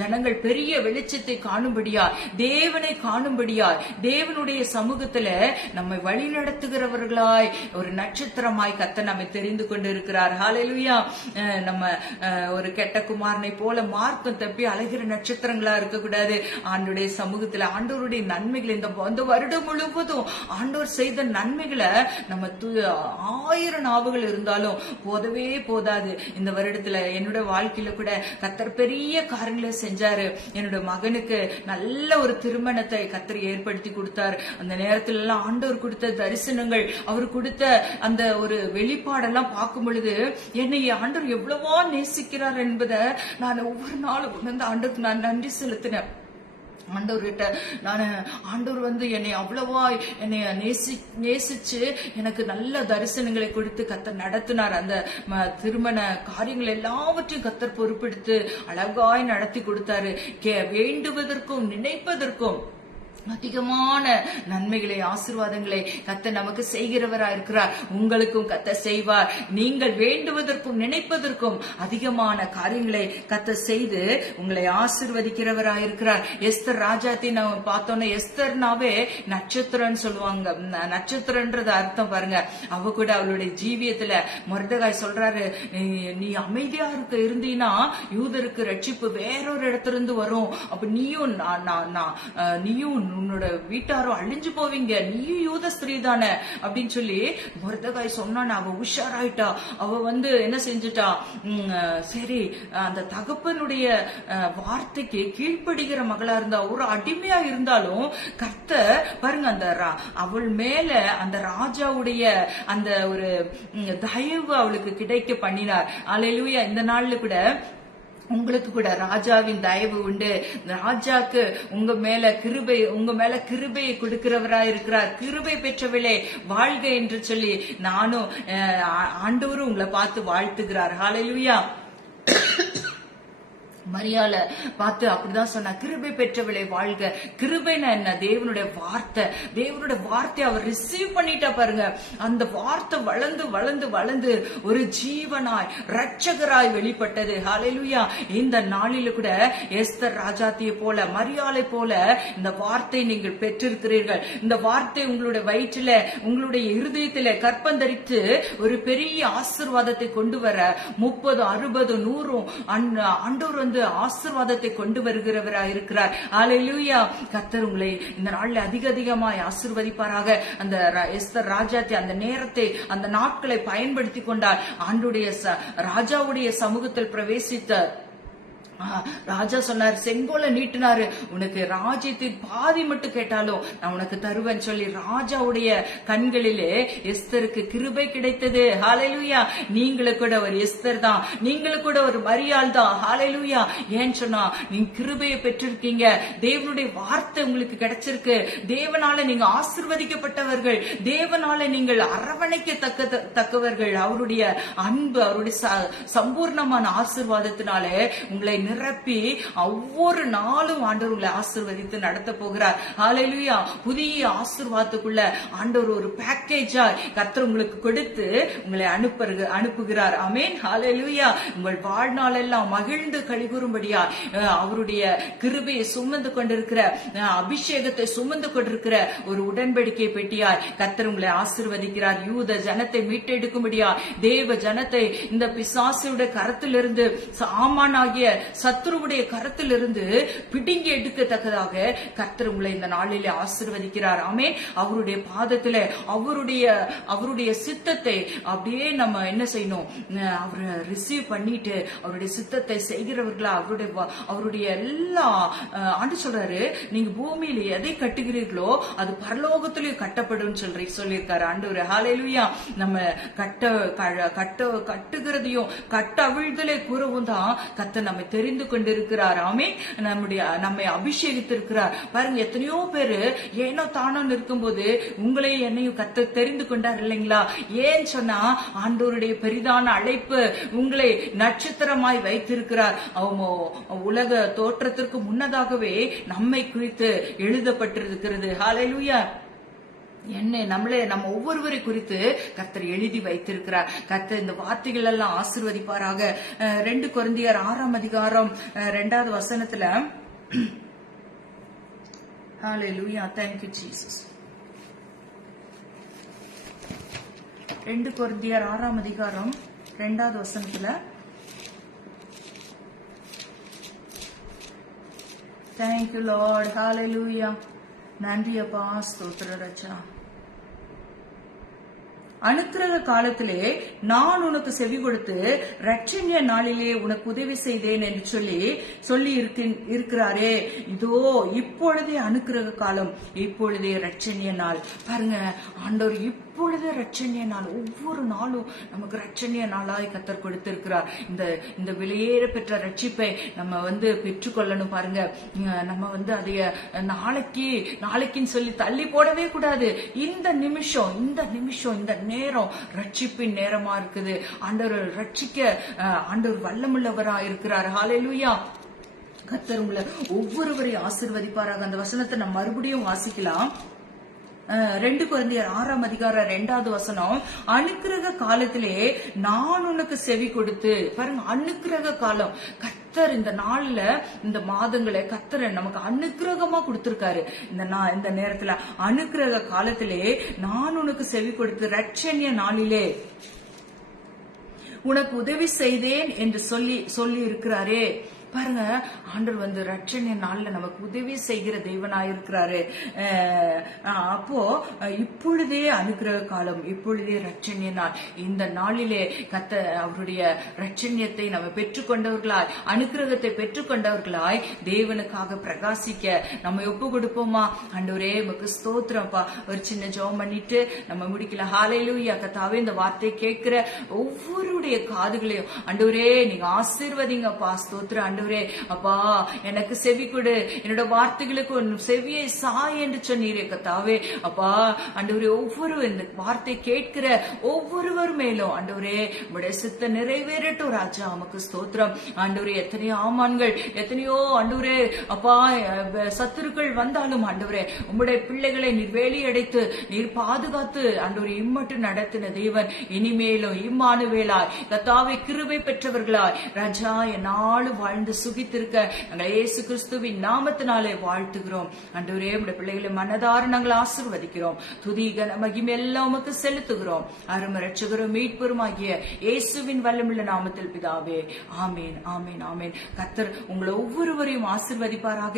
ஜனங்கள் பெரிய வெளிச்சத்தை காணும்படியா, தேவனை காணும்படியா, தேவனுடைய சமூகத்துல நம்மை வழி நடத்துகிறவர்களாய் ஒரு நட்சத்திரமாய் கர்த்தர் நம்மை தெரிந்து கொண்டு இருக்கிறார். ஹல்லேலூயா. நம்ம ஒரு கெட்ட குமாரனை போல மார்க்கம் தப்பி அழகிற நட்சத்திரங்களா இருக்கக்கூடாது. ஆண்டவருடைய சமூகத்துல ஆண்டவருடைய நன்மைகள் இந்த வருடம் முழுவதும் ஆண்டவர் செய்த நன்மைகளை நம்ம 1000 நாவுகள் இருந்தாலும் போதவே போதாது. இந்த வருடத்துல என்னோட வாழ்க்கையில கூட கர்த்தர் பெரிய காரியங்களை செஞ்சாரு. என்னோட மகனுக்கு நல்ல ஒரு திருமணத்தை கர்த்தர் ஏற்படுத்தி கொடுத்தார். அந்த நேரத்துல எல்லாம் ஆண்டவர் கொடுத்த தரிசனங்கள், அவர் கொடுத்த அந்த ஒரு வெளிப்பாடெல்லாம் பார்க்கும் பொழுது என்னை ஆண்டவர் எவ்வளவோ நேசிக்கிறார் என்பதை நான் ஒவ்வொரு நாளும் உணர்ந்து ஆண்டவருக்கு நான் நன்றி செலுத்தினேன். ஆண்டவர்கிட்ட நான் ஆண்டவர் வந்து என்னை அவ்வளவா என்னை நேசிச்சு எனக்கு நல்ல தரிசனங்களை கொடுத்து கர்த்தர் நடத்தினார். அந்த திருமண காரியங்கள் எல்லாவற்றையும் கர்த்தர் பொறுப்பெடுத்து அழகாய் நடத்தி கொடுத்தாரு. வேண்டுவதற்கும் நினைப்பதற்கும் அதிகமான நன்மைகளை ஆசீர்வாதங்களை கர்த்தர் நமக்கு செய்கிறவராய் இருக்கிறார். உங்களுக்கும் கர்த்தர் செய்வார். நீங்கள் வேண்டுவதற்கும் நினைப்பதற்கும் அதிகமான காரியங்களை கர்த்தர் செய்து உங்களை ஆசீர்வதிக்கிறவராய் இருக்கிறார். எஸ்தர் ராஜாத்தி நம்ம பார்த்தோன்னா, எஸ்தர்னாவே நட்சத்திரம்னு சொல்லுவாங்க. நட்சத்திரன்றது அர்த்தம் பாருங்க. அவ கூட அவளுடைய ஜீவியத்துல மொர்தெகாய் சொல்றாரு, நீ அமைதியா இருந்தீன்னா யூதருக்கு ரட்சிப்பு வேறொரு இடத்துல இருந்து வரும். அப்ப நீயும் உன்னோட வீட்டாரும் அழிஞ்சு போவீங்க, நீயும் யூத ஸ்திரீ தானே அப்படின்னு சொல்லி மொர்தெகாய் சொன்னான். அவ உஷாராயிட்டா. அவ என்ன செஞ்சுட்டா, சரி அந்த தகப்பனுடைய வார்த்தைக்கு கீழ்ப்படுகிற மகளா இருந்தா, ஒரு அடிமையா இருந்தாலும் கர்த்தர் பாருங்க அந்த அவள் மேல அந்த ராஜாவுடைய அந்த ஒரு தயவு அவளுக்கு கிடைக்க பண்ணினார். அல்லேலூயா. இந்த நாள்ல கூட உங்களுக்கு கூட ராஜாவின் தயவு உண்டு. ராஜாக்கு உங்க மேல கிருபையை கொடுக்கிறவரா இருக்கிறார். கிருபை பெற்றவளே வாழ்க என்று சொல்லி நானும் ஆண்டவரும் உங்களை பார்த்து வாழ்த்துகிறார். ஹல்லேலூயா. மரியாள பார்த்து அப்படிதான் சொன்னா, கிருபை பெற்றவளை வாழ்க. கிருபைனா என்ன? தேவனுடைய வார்த்தை அவர் ரிசீவ் பண்ணிட்டா பாருங்க. அந்த வார்த்தை வளர்ந்து வளர்ந்து வளர்ந்து ஒரு ஜீவனாய் ரட்சகராய் வெளிப்பட்டது. ஹல்லேலூயா. இந்த நாளில கூட எஸ்தர் ராஜாத்தியை போல, மரியாளை போல இந்த வார்த்தை நீங்கள் பெற்றிருக்கிறீர்கள். இந்த வார்த்தை உங்களுடைய வயிற்றில, உங்களுடைய இருதயத்தில கற்பந்தரித்து ஒரு பெரிய ஆசீர்வாதத்தை கொண்டு வர 30, 60, 100 ஆண்டவர் ஆசீர்வாதத்தை கொண்டு வருகிறவராய் இருக்கிறார். அல்லேலூயா. கர்த்தர் உங்களை இந்த நாள்ல அதிகமாய் ஆசீர்வதிப்பாராக. அந்த எஸ்தர் ராஜாத்தி அந்த நேரத்தை, அந்த நாட்களை பயன்படுத்தி கொண்டார். ராஜாவுடைய சமூகத்தில் பிரவேசித்த ராஜா சொன்னார், செங்கோலை நீட்டினாரு, உனக்கு ராஜ்யத்தின் பாதி மட்டும் கேட்டாலும் நான் உனக்கு தருவேன் சொல்லி ராஜாவுடைய கண்களிலே எஸ்தருக்கு கிருபை கிடைத்தது. ஹல்லேலூயா. நீங்களும் கூட ஒரு எஸ்தர் தான், நீங்களும் கூட ஒரு மரியாள் தான். ஹல்லேலூயா. ஏன் சொன்னா, நீங்க கிருபையை பெற்றிருக்கீங்க. தேவனுடைய வார்த்தை உங்களுக்கு கிடைச்சிருக்கு. தேவனால நீங்க ஆசீர்வதிக்கப்பட்டவர்கள். தேவனால நீங்கள் அரவணைக்க தக்கவர்கள். அவருடைய அன்பு, அவருடைய சம்பூர்ணமான ஆசீர்வாதத்தினாலே உங்களை நிரப்பி ஒவ்வொரு நாளும் ஆண்டவர் உங்களை ஆசீர்வதித்து நடத்த போகிறார். ஹல்லேலூயா. புதிய ஆசீர்வாதத்துக்குள்ள ஆண்டவர் ஒரு பேக்கேஜா கர்த்தர் உங்களுக்கு கொடுத்து உங்களை அனுப்புகிறார். ஆமென். ஹல்லேலூயா. உங்கள் வாழ்நாள் எல்லாம் மகிழ்ந்து கழிகூறும்படியா அவருடைய கிருபையை சுமந்து கொண்டிருக்கிற, அபிஷேகத்தை சுமந்து கொண்டிருக்கிற ஒரு உடன்படிக்கை பெட்டியாய் கர்த்தர் உங்களை ஆசீர்வதிக்கிறார். யூத ஜனத்தை மீட்டெடுக்கும்படியா, தேவ ஜனத்தை இந்த பிசாசுடைய கரத்திலிருந்து, ஆமானாகிய சத்துருவுடைய கரத்திலிருந்து பிடுங்கி எடுக்கத்தக்கதாக கர்த்தர் உங்களை இந்த நாளிலே ஆசீர்வதிக்கிறார். ஆமென். அவருடைய பாதத்திலே அவருடைய சித்தத்தை அப்படியே நம்ம என்ன செய்யணும், அவரை ரிசீவ் பண்ணிட்டு அவருடைய சித்தத்தை செய்கிறவர்களா, அவருடைய எல்லா ஆண்டு சொல்றாரு, நீங்க பூமியில எதை கட்டுகிறீர்களோ அது பரலோகத்திலேயும் கட்டப்படும் சொல்லியிருக்காரு ஆண்டவர். ஹல்லேலூயா. நம்ம கட்டுகிறதையும் கட்டவிழ்தலை கூறவும் தான் கர்த்தர் நம்மை தெரிந்து கொண்டிருக்கிறார். ஆமென். நம்மை அபிஷேகித்திருக்கிறார். பாருங்க, எத்தனையோ பேரு ஏனோ தானோ இருக்கும்போது உங்களையும் என்னையும் கர்த்தர் தெரிந்து கொண்டார் இல்லைங்களா? ஏன் சொன்னா, ஆண்டவருடைய பெரிதான அழைப்பு உங்களை நட்சத்திரமாய் வைத்திருக்கிறார். உலக தோற்றத்திற்கு முன்னதாகவே நம்மை குறித்து எழுதப்பட்டிருக்கிறது. ஹல்லேலூயா. நம்ம ஒவ்வொருவரை குறித்து கர்த்தர் எழுதி வைத்திருக்கிறார். கர்த்தர் இந்த வார்த்தைகள் எல்லாம் ஆசீர்வதிப்பாராக. 2 கொரிந்தியர் 6ஆம் அதிகாரம் 2வது வசனத்துல, ஹல்லேலூயா, thank you Jesus. 2 கொரிந்தியர் 6ஆம் அதிகாரம் 2வது வசனத்துல, thank you Lord, hallelujah. நன்றி அப்பா, ஸ்தோத்திர ராஜா. அனுக்கிரக காலத்திலே நான் உனக்கு செவி கொடுத்து ரட்சணிய நாளிலே உனக்கு உதவி செய்தேன் என்று சொல்லி இருக்கிறாரே. இதோ இப்பொழுதே அனுக்கிரக காலம், இப்பொழுதே ரட்சணிய நாள். பாருங்க, ஆண்டவர் இப்பொழுதே ரட்சணிய நாள். ஒவ்வொரு நாளும் நமக்கு ரட்சணிய நாளாய் கர்த்தர் கொடுத்திருக்கிறார். இந்த விலையேற பெற்ற ரட்சிப்பை நம்ம பெற்றுக்கொள்ளணும். பாருங்க, நம்ம அதைய நாளைக்குன்னு சொல்லி தள்ளி போடவே கூடாது. இந்த நிமிஷம் இந்த நேரம் ரட்சிப்பின் நேரமா இருக்குது. ஆண்டவர் ரட்சிக்க ஆண்டவர் வல்லமுள்ளவரா இருக்கிறார். ஹல்லேலூயா. கர்த்தர் உங்களை ஒவ்வொருவரையும் ஆசீர்வதிப்பாராக. அந்த வசனத்தை நம்ம மறுபடியும் வாசிக்கலாம். 2 கொரிந்தியர் 6ஆம் அதிகாரம் 2வது வசனம். அனுக்கிரக காலத்திலே நான் உனக்கு செவி கொடுத்து. பாருங்க, அனுக்கிரக காலம். கர்த்தர் இந்த நாள்ல, இந்த மாதங்களை கர்த்தர் நமக்கு அனுக்கிரகமா கொடுத்திருக்காரு. இந்த நேரத்துல அனுக்கிரக காலத்திலே நான் உனக்கு செவி கொடுத்து ரட்சணிய நாளிலே உனக்கு உதவி செய்தேன் என்று சொல்லி இருக்கிறாரே. பாருங்க, ஆண்டவர் ரட்சணை நாள்ல நமக்கு உதவி செய்கிற தேவனாயிருக்கிறாரு. அப்போ இப்பொழுதே அனுக்கிரக காலம், இப்பொழுதே ரட்சணிய நாள். இந்த நாளிலே அவருடைய ரட்சணியத்தை நம்ம பெற்றுக்கொண்டவர்களாய், அனுக்கிரகத்தை பெற்றுக்கொண்டவர்களாய் தேவனுக்காக பிரகாசிக்க நம்ம ஒப்பு கொடுப்போமா? ஆண்டவரே உமக்கு ஸ்தோத்திரம்ப்பா. ஒரு சின்ன ஜெபம் பண்ணிட்டு நம்ம முடிக்கலாம். ஹல்லேலூயா. கர்த்தாவே, இந்த வார்த்தை கேட்கிற ஒவ்வொருடைய காதுகளையும் ஆண்டவரே நீங்க ஆசீர்வதிங்கப்பா. ஸ்தோத்திரம் ஆண்டவரே. அப்பா, எனக்கு செவி கொடு, என்னோட வார்த்தைகளுக்கு செவியை சாய் என்று சொன்னீரே கர்த்தாவே. அப்பா ஆண்டவரே, ஒவ்வொரு இந்த வார்த்தை கேட்கிற ஒவ்வொருவர் மேலும் ஆண்டவரே உம்முடைய சித்த நிறைவேறட்டும் ராஜா. நமக்கு ஸ்தோத்திரம் ஆண்டவரே. எத்தனையோ ஆமான்கள், எத்தனையோ ஆண்டவரே அப்பா சத்துருக்கள் வந்தாலும் ஆண்டவரே உம்முடைய பிள்ளைகளை நீர் வேலியடைத்து நீர் பாதுகாத்து ஆண்டவரே இம்மட்டு நடத்தின தேவன் இனிமேலும் இம்மானுவேலாய் கர்த்தாவே கிருபை பெற்றவர்களாய் ராஜா என்னாலும் வாழ்ந்து சுகித்திருக்க நாங்கள் இயேசு கிறிஸ்துவின் நாமத்தினாலே வாழ்த்துகிறோம். ஆண்டவரே உம்முடைய பிள்ளைகளை மனதார நாங்கள் ஆசீர்வதிக்கிறோம். துதி கன மகிமை எல்லாம் உமக்கு செலுத்துகிறோம். அருமை இரட்சகரும் மீட்பருமாகிய இயேசுவின் வல்லமுள்ள நாமத்தில் பிதாவே. ஆமேன், ஆமேன், ஆமேன். கர்த்தர் உங்களை ஒவ்வொருவரையும் ஆசீர்வதிப்பாராக.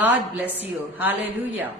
God bless you. Hallelujah.